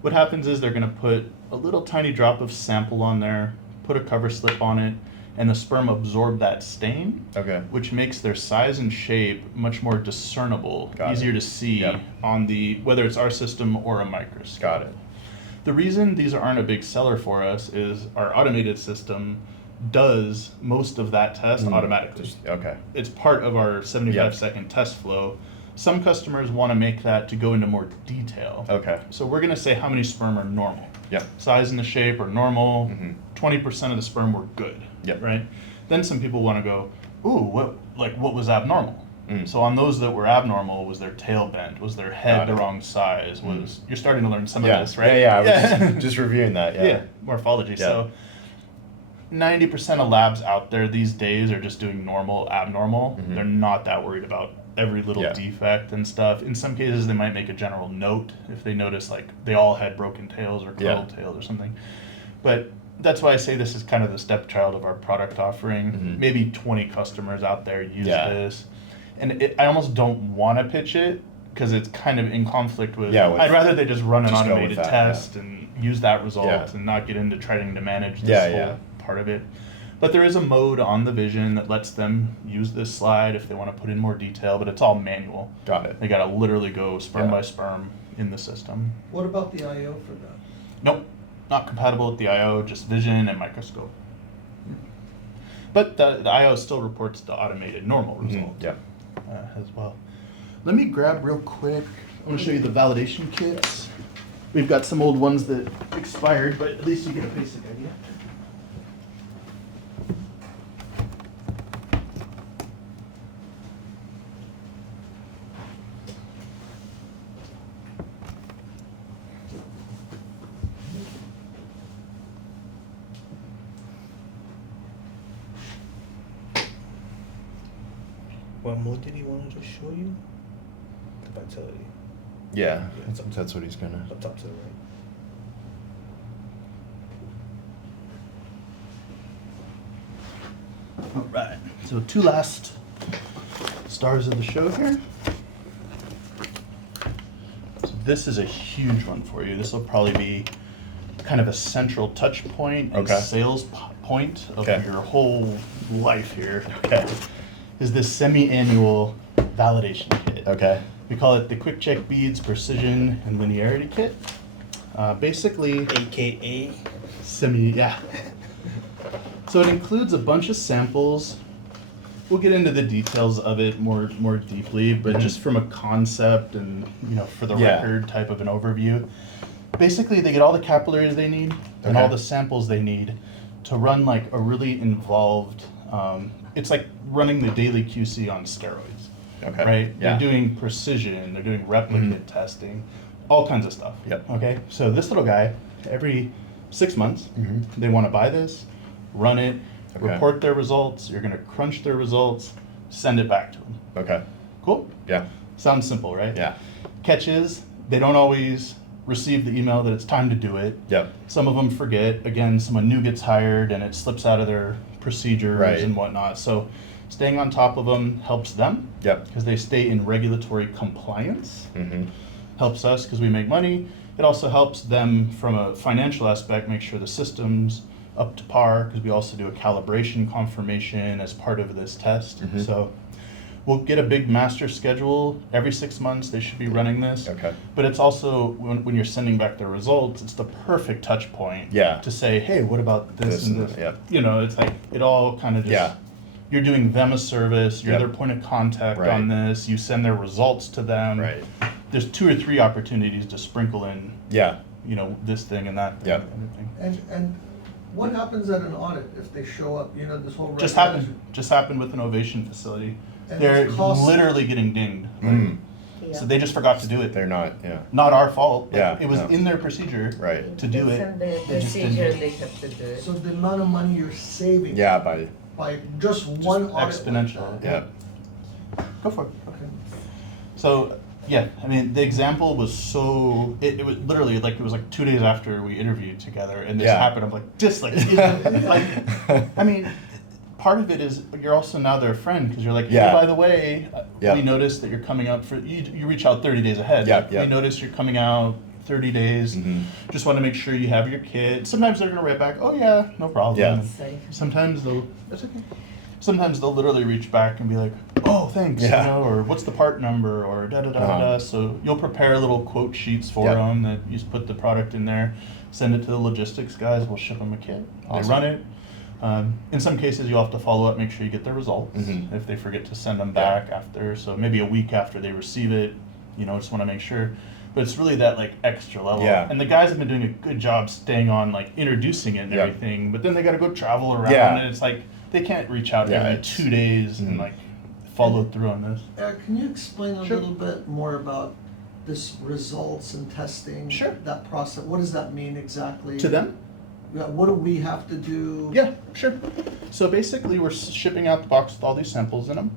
What happens is they're going to put a little tiny drop of sample on there, put a cover slip on it, and the sperm absorb that stain, Okay. which makes their size and shape much more discernible, Got it. easier to see Yep. on whether it's our system or a microscope. Got it. The reason these aren't a big seller for us is our automated system does most of that test automatically. Okay. It's part of our 75 Yep. second test flow. Some customers want to make that to go into more detail. Okay. So we're going to say how many sperm are normal. Yep. Size and the shape are normal. Mhm. 20% of the sperm were good. Yep. Right? Then some people want to go, ooh, what was abnormal? Mm. So on those that were abnormal, was their tail bent? Was their head Got the it. wrong size? Was you're starting to learn some Yeah. of this, right? Yeah. I was just reviewing that. Yeah. Yeah, morphology. Yeah. So 90% of labs out there these days are just doing normal, abnormal. Mhm. They're not that worried about every little Yeah. defect and stuff. In some cases, they might make a general note if they notice like they all had broken tails or curled tails or something. But that's why I say this is kind of the stepchild of our product offering. Mhm. Maybe 20 customers out there use Yeah. this. And I almost don't want to pitch it because it's kind of in conflict with, Yeah, with- I'd rather they just run an just go with automated that, test and use that result Yeah. and not get into trying to manage this Yeah, whole yeah. part of it. But there is a mode on the Vision that lets them use this slide if they want to put in more detail, but it's all manual. Got it. They got to literally go sperm Yeah. by sperm in the system. What about the IO for that? Nope, not compatible with the IO, just Vision and microscope. But the IO still reports the automated normal Mhm. result Yeah. as well. Let me grab real quick. I want to show you the validation kits. We've got some old ones that expired, but at least you get a basic idea. What mode did he want to just show you? The vitality. Yeah. That's what he's gonna. Up top to the right. All right, so two last stars of the show here. So this is a huge one for you. This will probably be kind of a central touch point and Okay. sales point of Okay. your whole life here. Okay. Is this semi-annual validation kit. Okay. We call it the QwikCheck Beads Precision and Linearity Kit. Basically, AKA. yeah. So it includes a bunch of samples. We'll get into the details of it more deeply, but just from a concept and for the Yeah. record type of an overview. Basically, they get all the capillaries they need and Okay. all the samples they need to run like a really involved. It's like running the daily QC on steroids. Okay. Right? Yeah. They're doing precision, they're doing replicate testing, all kinds of stuff. Yep. Okay, so this little guy, every 6 months, Mhm. they want to buy this, run it, Okay. report their results, you're going to crunch their results, send it back to them. Okay. Cool? Yeah. Sounds simple, right? Yeah. Catch is, they don't always receive the email that it's time to do it. Yep. Some of them forget. Again, someone new gets hired and it slips out of their procedures Right. and whatnot. So staying on top of them helps them Yep. because they stay in regulatory compliance. Mm-hmm. Helps us because we make money. It also helps them from a financial aspect, make sure the system's up to par because we also do a calibration confirmation as part of this test. Mhm. So we'll get a big master schedule every 6 months. They should be running this. Okay. But it's also when you're sending back the results, it's the perfect touch point Yeah. to say, hey, what about this, This and and this? that, You know, it's like it all kind of just. Yeah. You're doing them a service. You're Yep. their point of contact Right. on this. You send their results to them. Right. There's 2 or 3 opportunities to sprinkle in, Yeah. this thing and that thing. Yep. and everything. And what happens at an audit if they show up, this whole. Just regulation- happened with an Ovation facility. And They're it's cost- literally getting dinged. Mm. Yeah. So they just forgot to do it. They're not. Yeah. Not our fault. Yeah, It was no. in their procedure. Right. To do It's it, in the they just didn't. procedure, they have to do it. So the amount of money you're saving. Yeah. By. By just one audit. like exponential. that. Yeah. Go for it. Okay. So Yeah, I mean, the example was so, it was literally like, it was like 2 days after we interviewed together and this Yeah. happened. I'm like, just like, I mean, part of it is you're also now their friend because you're like, hey, Yeah. by the way, Yeah. we noticed that you're coming out for, you reach out 30 days ahead. Yeah, Like, yeah. We noticed you're coming out 30 days. Mhm. Just want to make sure you have your kit. Sometimes they're going to write back, oh yeah, no problem. Yeah. And Safe. sometimes they'll, that's okay. Sometimes they'll literally reach back and be like, oh, thanks, Yeah. you know, or what's the part number, or da-da-da-da. So you'll prepare little quote sheets for Yeah. them that you just put the product in there, send it to the logistics guys, we'll ship them a kit. Awesome. They run it. In some cases, you'll have to follow up, make sure you get their results. Mhm. If they forget to send them Yeah. back after, so maybe a week after they receive it, you know, just want to make sure. But it's really that like extra level. Yeah. And the guys have been doing a good job staying on, like introducing it and Yeah. everything, but then they got to go travel around Yeah. and it's like, they can't reach out Yeah, every it's- 2 days and Mhm. like follow through on this. Eric, can you explain a Sure. little bit more about this results and testing? Sure. That process, what does that mean exactly? To them? Yeah, what do we have to do? Yeah, sure. So basically, we're shipping out the box with all these samples in them.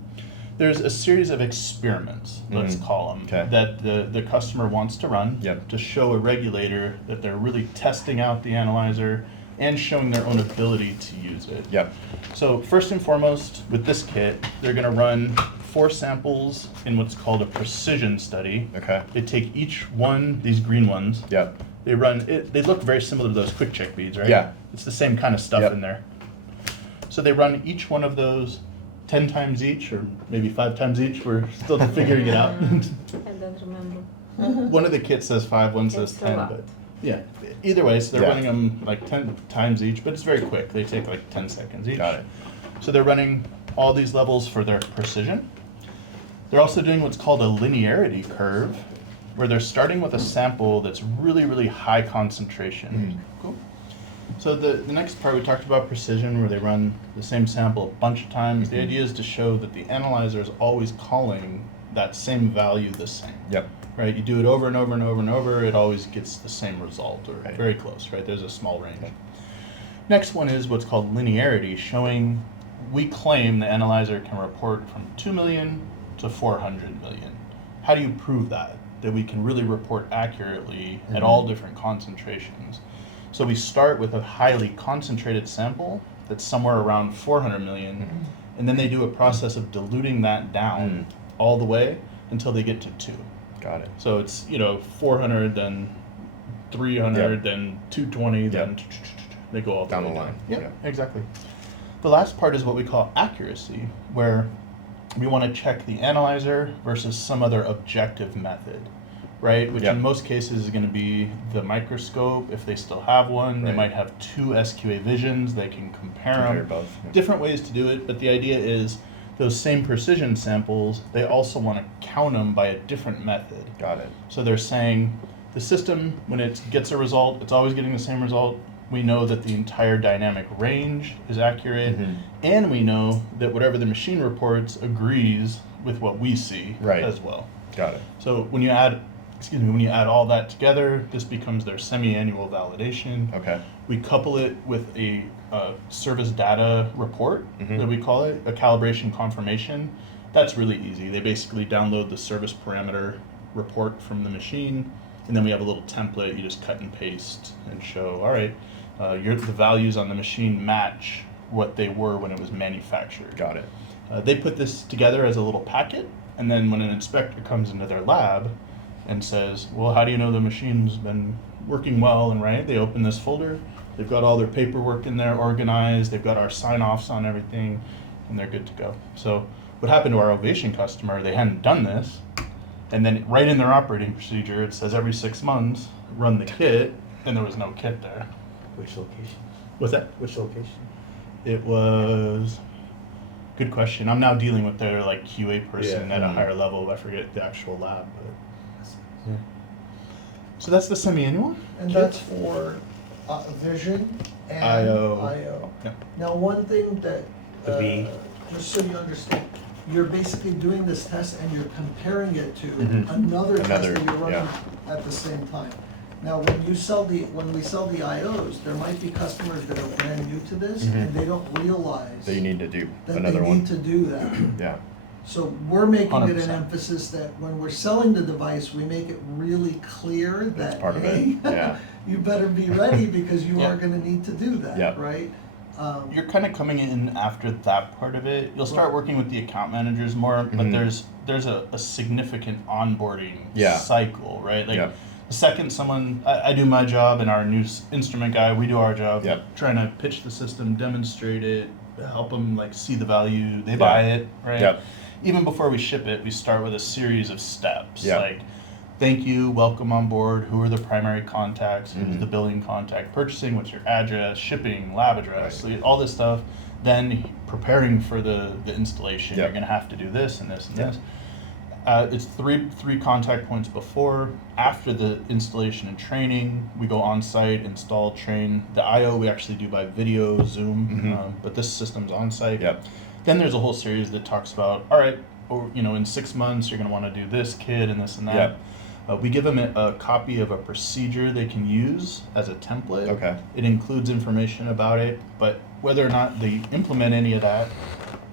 There's a series of experiments, let's Mhm. call them, Okay. that the customer wants to run Yep. to show a regulator that they're really testing out the analyzer and showing their own ability to use it. Yep. So first and foremost, with this kit, they're going to run 4 samples in what's called a precision study. Okay. They take each one, these green ones, Yep. they run it. They look very similar to those QwikCheck beads, right? Yeah. It's the same kind of stuff Yep. in there. So they run each one of those 10 times each, or maybe 5 times each. We're still figuring it out. I don't remember. One of the kits says 5, one says It's a 10, lot. but yeah. Either way, so they're Yeah. running them like 10 times each, but it's very quick. They take like 10 seconds each. Got it. So they're running all these levels for their precision. They're also doing what's called a linearity curve, where they're starting with a sample that's really, really high concentration. Cool. So the next part, we talked about precision, where they run the same sample a bunch of times. The Mhm. idea is to show that the analyzer is always calling that same value the same. Yep. Right? You do it over and over and over and over, it always gets the same result, or Right. very close, right? There's a small range. Next one is what's called linearity, showing we claim the analyzer can report from 2 million to 400 million. How do you prove that? That we can really report accurately at Mhm. all different concentrations. So we start with a highly concentrated sample that's somewhere around 400 million, Mhm. and then they do a process of diluting that down all the way until they get to 2. Got it. So it's, 400, then 300, then 220, then they go all the Down way the line. Yeah, Yeah. exactly. The last part is what we call accuracy, where we want to check the analyzer versus some other objective method, right? Which Yeah. in most cases is going to be the microscope, if they still have one. They Right. might have 2 SQA visions, they can compare Compare them. both. Yeah. Different ways to do it, but the idea is those same precision samples, they also want to count them by a different method. Got it. So they're saying the system, when it gets a result, it's always getting the same result. We know that the entire dynamic range is accurate, Mhm. and we know that whatever the machine reports agrees with what we see Right. as well. Got it. So when you add all that together, this becomes their semi-annual validation. Okay. We couple it with a service data report, Mhm. that we call it, a calibration confirmation. That's really easy. They basically download the service parameter report from the machine, and then we have a little template you just cut and paste and show, all right, the values on the machine match what they were when it was manufactured. Got it. They put this together as a little packet, and then when an inspector comes into their lab and says, well, how do you know the machine's been working well and right? They open this folder, they've got all their paperwork in there organized, they've got our sign-offs on everything, and they're good to go. So what happened to our Ovation customer, they hadn't done this, and then right in their operating procedure, it says every 6 months, run the kit, and there was no kit there. Which location? What's that? Which location? It was, good question. I'm now dealing with their like QA person Yeah. at a Mhm. higher level. I forget the actual lab, but yeah. So that's the semi-annual. And that's for vision and IO. IO. Yeah. Now, one thing that, The V. just so you understand, you're basically doing this test and you're comparing it to Mhm. another test Another, that you're running yeah. at the same time. Now, when we sell the IOs, there might be customers that are brand new to this Mhm. and they don't realize So you need to do that another they one. need to do that. Yeah. So we're making it 100%. an emphasis that when we're selling the device, we make it really clear That's that, part of hey, it, yeah. you better be ready because you Yeah. are gonna need to do that, Yeah. right? You're kind of coming in after that part of it. You'll start Right. working with the account managers more, but Mhm. there's a significant onboarding Yeah. cycle, right? Like Yeah. the second I do my job, and our new instrument guy, we do our job, Yeah. trying to pitch the system, demonstrate it, help them like see the value, they Yeah. buy it, right? Yeah. Even before we ship it, we start with a series of steps, Yeah. like thank you, welcome on board, who are the primary contacts, who's Mhm. the billing contact, purchasing, what's your address, shipping, lab address, all this stuff. Then preparing for the installation, Yeah. you're gonna have to do this and this and Yeah. this. It's three contact points before, after the installation and training. We go on site, install, train. The I/O we actually do by video, Zoom, Mhm. but this system's on site. Yep. Then there's a whole series that talks about, all right, or in 6 months you're gonna want to do this kit and this and that. Yep. We give them a copy of a procedure they can use as a template. Okay. It includes information about it, but whether or not they implement any of that,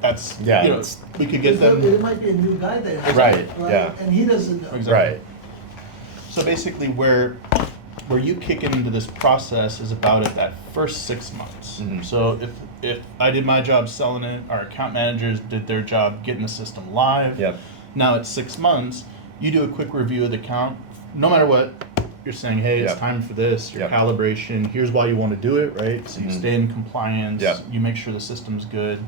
that's Yeah, you know, it's- we could get Because them. it might be a new guy there. Right, yeah. And he doesn't know. Exactly. Right. So basically, where you kick into this process is about at that first 6 months. Mhm. So if I did my job selling it, our account managers did their job getting the system live. Yep. Now it's 6 months. You do a quick review of the account. No matter what, you're saying, hey, it's Yep. time for this. Your Yep. calibration. Here's why you want to do it, right? So you Mhm. stay in compliance. Yep. You make sure the system's good.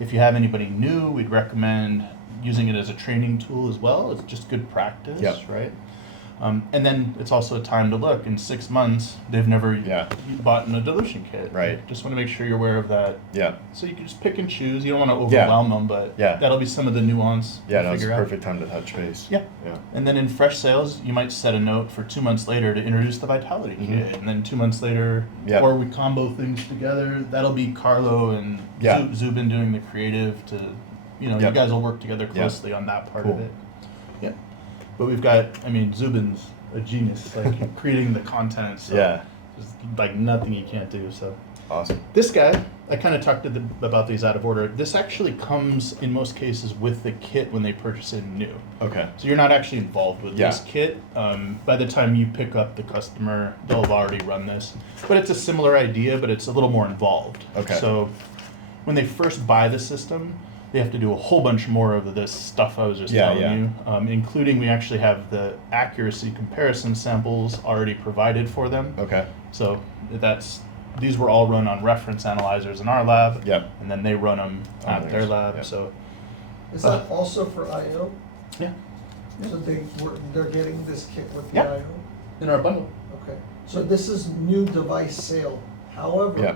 If you have anybody new, we'd recommend using it as a training tool as well. It's just good practice, Yep. right? And then it's also a time to look. In 6 months, they've never Yeah. bought a dilution kit. Right. Just want to make sure you're aware of that. Yeah. So you can just pick and choose. You don't want to Yeah. overwhelm them, but Yeah. that'll be some of the nuance Yeah, to no, it's a figure out. perfect time to touch base. Yeah. Yeah. And then in fresh sales, you might set a note for 2 months later to introduce the Vitality Mhm. kit. And then 2 months later, Yep. or we combo things together. That'll be Carlo and Yeah. Zubin doing the creative to, you Yep. guys will work together closely on that part of Cool. it. Yeah. But we've got, Zubin's a genius, like creating the content. So Yeah. there's like nothing he can't do. So Awesome. this guy, I kind of talked to them about these out of order. This actually comes in most cases with the kit when they purchase it new. Okay. So you're not actually involved with Yeah. this kit. By the time you pick up the customer, they'll have already run this. But it's a similar idea, but it's a little more involved. Okay. So when they first buy the system, they have to do a whole bunch more of this stuff I was just Yeah, telling yeah. you, including we actually have the accuracy comparison samples already provided for them. Okay. So these were all run on reference analyzers in our lab. Yep. And then they run them Oh, at their nice. lab. Yep. So Is that also for IO? yeah, So they're getting this kit with the Yeah. IO? in our bundle. Okay, so this is new device sale. However, Yeah.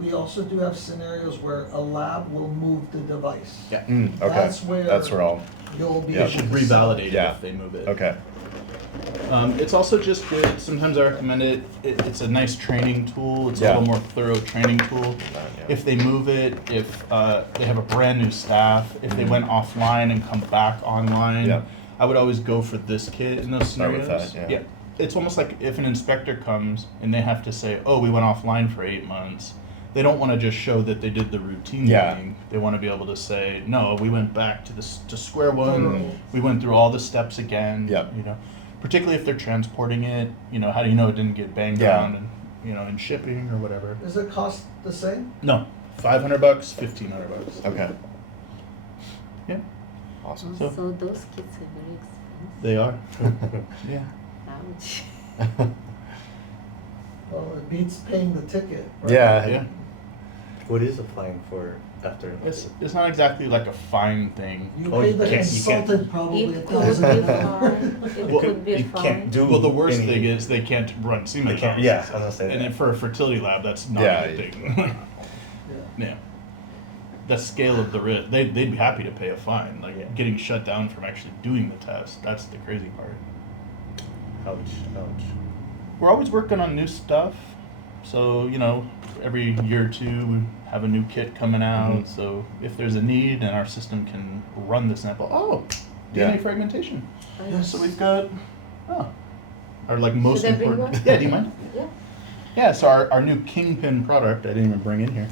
we also do have scenarios where a lab will move the device. Yeah. Okay. That's where- I'll. You'll be Yeah. You able should to sell it. revalidate Yeah. it if they move it. Okay. It's also just good. Sometimes I recommend it. It's a nice training tool. It's Yeah. a little more thorough training tool. Yeah. If they move it, if they have a brand new staff, if they Mhm. went offline and come back online, Yeah. I would always go for this kit in those Start with scenarios. that, yeah. It's almost like if an inspector comes and they have to say, "Oh, we went offline for 8 months." They don't want to just show that they did the routine Yeah. thing. They want to be able to say, "No, we went back to square one. Mhm. We went through all the steps again." Yep. Particularly if they're transporting it. How do you know it didn't get banged Yeah. around and in shipping or whatever? Does it cost the same? No, $500, $1,500. Okay. Yeah, Awesome. So- So those kits are very expensive. they are. Yeah. Ouch. Well, it beats paying the ticket, right? Yeah. What is a fine for after? It's not exactly like a fine thing. You Oh, pay you the can't- consultant probably It could be $1,000. fine. It could be you fine. can't do. Well, the worst any- thing is they can't run semen They can't- analysis. yeah, I was gonna say And that. then for a fertility lab, that's not Yeah, a good thing. Yeah. Yeah. The scale of the risk, they'd be happy to pay a fine. Like Yeah. getting shut down from actually doing the test, that's the crazy part. Ouch, ouch. We're always working on new stuff. So, every year or two we have a new kit coming out. Mhm. So if there's a need and our system can run the sample, Yeah. DNA fragmentation. Yes. So we've got, our like most Should I bring important. one? Yeah, do you mind? Yeah. Yeah, so our new Kingpin product, I didn't even bring in here.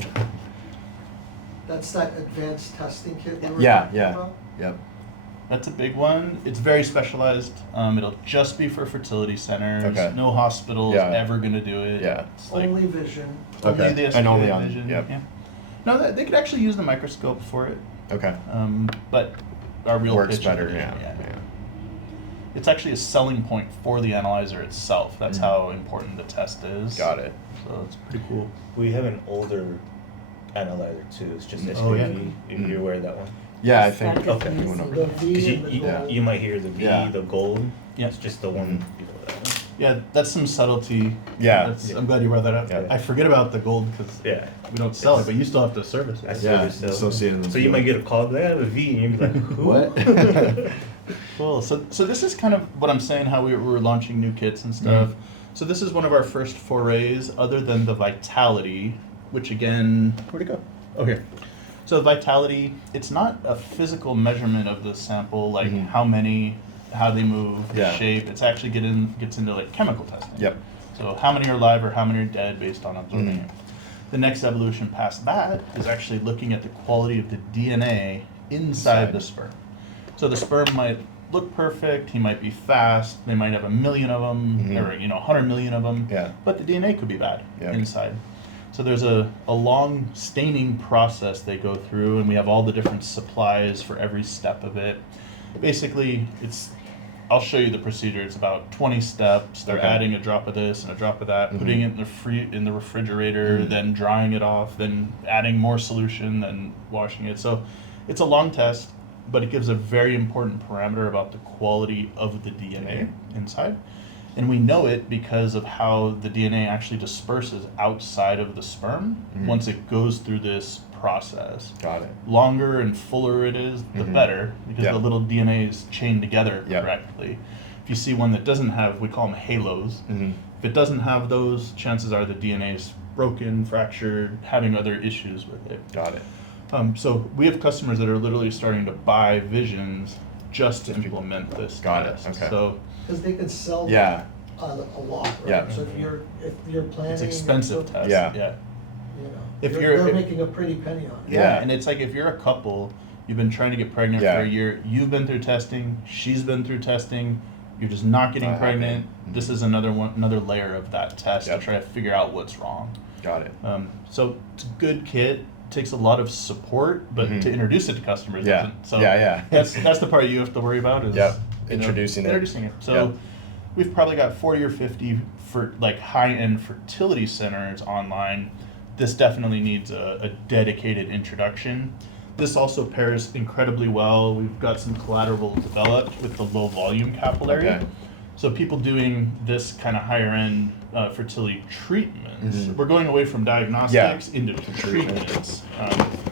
That's that advanced testing kit we were Yeah, talking yeah. about? Yep. That's a big one. It's very specialized. It'll just be for fertility centers. Okay. No hospital's Yeah. ever gonna do it. Yeah. It's like Only vision. only Okay. the And only SPA on- vision. yep. Yeah. No, they could actually use the microscope for it. Okay. But our real Works pitch of better. it is- Yeah. It's actually a selling point for the analyzer itself. That's Mhm. how important the test is. Got it. So it's pretty cool. We have an older analyzer too. It's just SPV. Oh, yeah. If you're aware of that one. Yeah, I think. Started Okay. You went using over The that. V Because and the you gold. you might hear the V, Yeah. the gold. Yeah. It's just the one Mhm. below that one. Yeah, that's some subtlety. Yeah. Yeah. I'm glad you brought that up. Yeah. I forget about the gold because Yeah. we don't sell it, but you still have to service it. That's Yeah, what we sell. associated with So you the- might get a call, I have a V, and you'll be like, who? What? Cool. So this is kind of what I'm saying, how we're launching new kits and stuff. So this is one of our first forays, other than the Vitality, which again, where'd it go? Okay. So Vitality, it's not a physical measurement of the sample, like Mhm. how many, how they move, the Yeah. shape. It's actually gets into like chemical testing. Yep. So how many are alive or how many are dead based on observing Mhm. it. The next evolution past that is actually looking at the quality of the DNA inside the sperm. So the sperm might look perfect, he might be fast, they might have 1 million of them, Mhm. or 100 million of them, Yeah. but the DNA could be bad Yeah. inside. So there's a long staining process they go through, and we have all the different supplies for every step of it. Basically, I'll show you the procedure. It's about 20 steps. They're Okay. adding a drop of this and a drop of that, Mhm. putting it in the refrigerator, Mhm. then drying it off, then adding more solution, then washing it. So it's a long test, but it gives a very important parameter about the quality of the DNA inside. And we know it because of how the DNA actually disperses outside of the sperm Mhm. once it goes through this process. Got it. Longer and fuller it is, the Mhm. better, because Yeah. the little DNA is chained together Yeah. correctly. If you see one that doesn't have, we call them halos. Mhm. If it doesn't have those, chances are the DNA is broken, fractured, having other issues with it. Got it. So we have customers that are literally starting to buy visions just to implement this Got it, test. okay. So Because they can sell Yeah. a lot, right? Yeah. So if you're planning. it's expensive to, test. Yeah. Yeah. You know, If they're you're- making a pretty penny on it. Yeah. And it's like if you're a couple, you've been trying to get pregnant Yeah. for a year, you've been through testing, she's been through testing, you're just not getting Not pregnant. happening. This is another layer of that test Yep. to try to figure out what's wrong. Got it. So it's a good kit. Takes a lot of support, but Mhm. to introduce it to customers Yeah. doesn't. So Yeah. that's the part you have to worry about is Yep. you know, Introducing it. Introducing it. So Yep. we've probably got 40 or 50 for like high-end fertility centers online. This definitely needs a dedicated introduction. This also pairs incredibly well. We've got some collateral developed with the low volume capillary. Okay. So people doing this kind of higher end fertility treatments, Mhm. we're going away from diagnostics into treatments.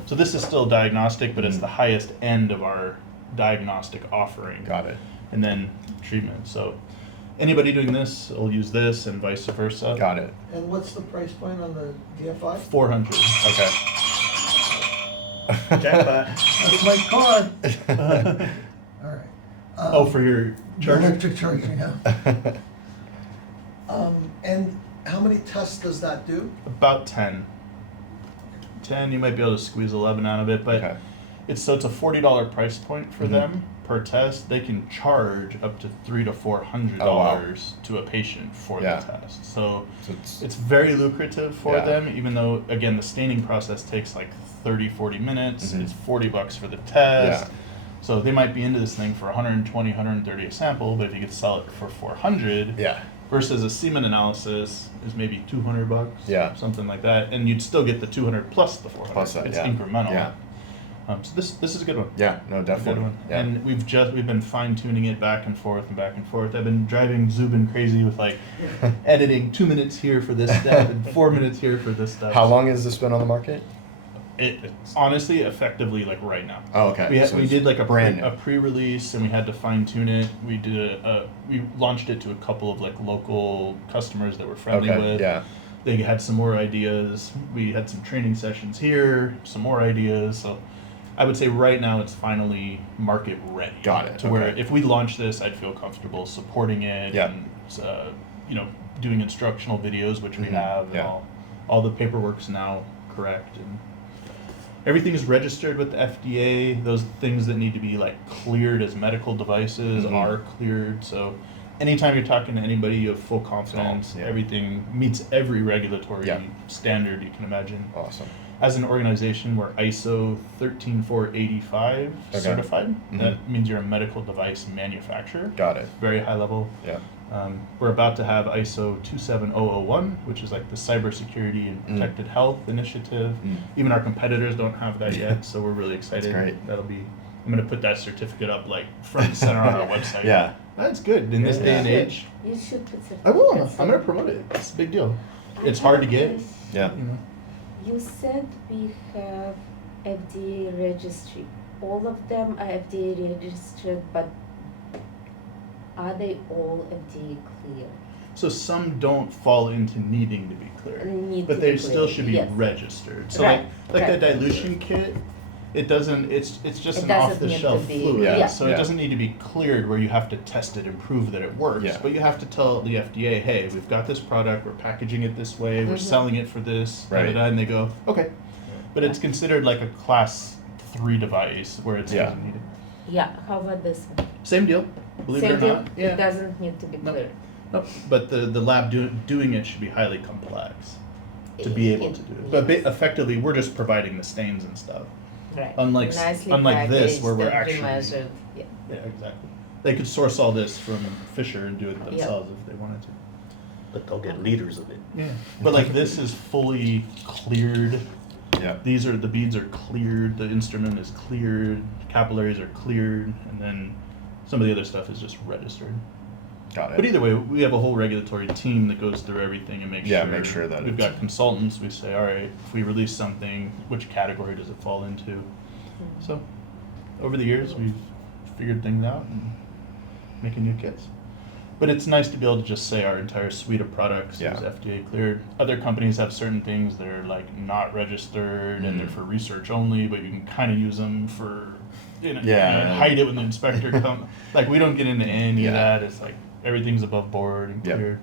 So this is still diagnostic, but it's Mhm. the highest end of our diagnostic offering. Got it. And then treatment. So anybody doing this will use this and vice versa. Got it. And what's the price point on the DFI? 400. Okay. Jackpot. That's my car. All right. Oh, for your Your charger? electric charger, yeah. And how many tests does that do? About 10. 10, you might be able to squeeze 11 out of it, but Okay. it's a $40 price point for Mhm. them per test. They can charge up to $300 to $400 to a patient for Yeah. the test. So So it's, it's very lucrative for Yeah. them, even though again the staining process takes like 30-40 minutes. Mhm. It's $40 for the test. Yeah. So they might be into this thing for 120, 130 a sample, but if you could sell it for 400 yeah. versus a semen analysis is maybe $200, Yeah. something like that, and you'd still get the 200 plus the 400. Plus that, it's yeah. incremental. Yeah. So this is a good one. Yeah. No, A good definitely. one. Yeah. And we've been fine tuning it back and forth and back and forth. I've been driving Zubin crazy with like editing 2 minutes here for this step and 4 minutes here for this step. How long has this been on the market? It honestly, effectively, like right now. Oh, okay. So We it's did like a brand new. pre-release and we had to fine tune it. We did we launched it to a couple of like local customers that we're friendly Okay. with. Yeah. They had some more ideas. We had some training sessions here, some more ideas. So I would say right now it's finally market ready. Got it, To where okay. if we launch this, I'd feel comfortable supporting it Yeah. and doing instructional videos, which we Mhm. have, and Yeah. all the paperwork's now correct. And Everything is registered with the FDA. Those things that need to be like cleared as medical devices Mhm. are cleared. So anytime you're talking to anybody, you have full confidence. Yeah. Everything meets every regulatory Yeah. standard you can imagine. Awesome. As an organization, we're ISO 13485 Okay. certified. Mhm. That means you're a medical device manufacturer. Got it. Very high level. Yeah. We're about to have ISO 27001, which is like the cybersecurity and protected health initiative. Mm. Even our competitors don't have that yet, so we're really excited. great. That'll be. I'm gonna put that certificate up like front and center on our website. Yeah. That's good in this day and age. You should put I will. certificates I'm gonna on. promote it. It's a big deal. I It's hard to have get. this- Yeah. You know. You said we have FDA registry. All of them are FDA registered, but are they all FDA clear? So some don't fall into needing to be clear, Need but to they be still clear, should be yes. registered. So Right, like right. the dilution kit, it doesn't. It's just It an doesn't off the need to shelf be- fluid. Yeah, So yeah. it doesn't need to be cleared where you have to test it and prove that it works. Yeah. But you have to tell the FDA, hey, we've got this product. We're packaging it this way. We're Mhm. selling it for this. Right. Da-da-da, and they go, okay. But it's considered like a class 3 device where it's Yeah. needed. Yeah, how about this one? Same deal. Believe Same it or deal? not. It doesn't need to be No. clear. Nope. But the lab doing it should be highly complex to be able to do it. But Yes. effectively, we're just providing the stains and stuff. Right. Unlike Nicely unlike this, packaged where we're and actually measured. Yeah. yeah, exactly. They could source all this from Fisher and do it themselves if they wanted to. But they'll get liters of it. Yeah. But like this is fully cleared. Yeah. These are the beads are cleared. The instrument is cleared. Capillaries are cleared, and then some of the other stuff is just registered. Got it. But either way, we have a whole regulatory team that goes through everything and makes Yeah, sure. make sure that we've it's- got consultants. We say, all right, if we release something, which category does it fall into? So, over the years, we've figured things out and making new kits. But it's nice to be able to just say our entire suite of products Yeah. is FDA cleared. Other companies have certain things that are like not registered and they're Mhm. for research only, but you can kind of use them for, Yeah. hide it when the inspector comes. Like we don't get into any of Yeah. that. It's like everything's above board and Yep. cleared.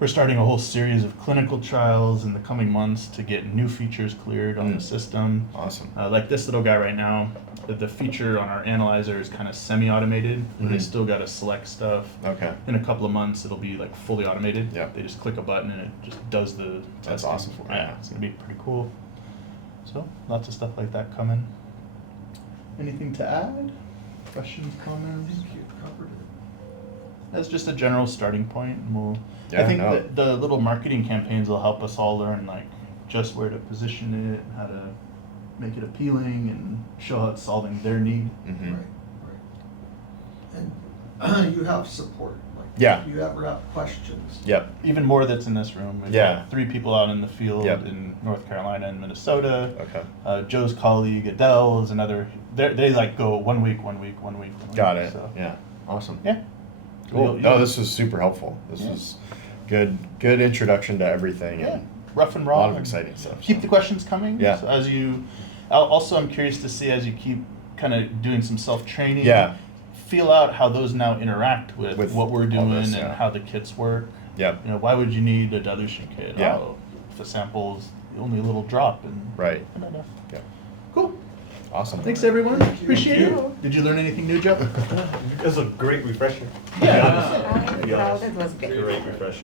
We're starting a whole series of clinical trials in the coming months to get new features cleared on the Mm. system. Awesome. Like this little guy right now, the feature on our analyzer is kind of semi-automated. But they Mhm. still got to select stuff. Okay. In a couple of months, it'll be like fully automated. Yeah. They just click a button and it just does the That's testing. awesome. Yeah, it's gonna be pretty cool. So lots of stuff like that coming. Anything to add? Questions, I comments? think you covered it. That's just a general starting point, and we'll. Yeah, I think no. that the little marketing campaigns will help us all learn like just where to position it, how to make it appealing, and show how it's solving their need. Mm-hmm. Right, right. And you have support, like. Yeah. If you ever have questions. Yep. Even more that's in this room. We've Yeah. got 3 people out in the field Yep. in North Carolina and Minnesota. Okay. Joe's colleague Adele is another. They like go 1 week, 1 week, 1 week. 1 week. Got it. So, Yeah. Awesome. yeah. Cool. You'll- No, you'll- this was super helpful. This Yeah. was good introduction to everything Yeah. and Rough and a raw. lot of and exciting stuff. Keep so. the questions coming. Yeah. So as you, also I'm curious to see as you keep kind of doing some self training. Yeah. Feel out how those now interact with what we're all doing this, and yeah. how the kits work. Yep. You know, why would you need a dilution kit? Yeah. Oh, if the sample's only a little drop and Right. not enough. Yeah. Cool. Awesome. Thanks everyone. Thank you. Appreciate Thank it. Did you learn anything new, Joe? It was a great refresher. Yeah. I To be honest. thought it was good. Great refresher.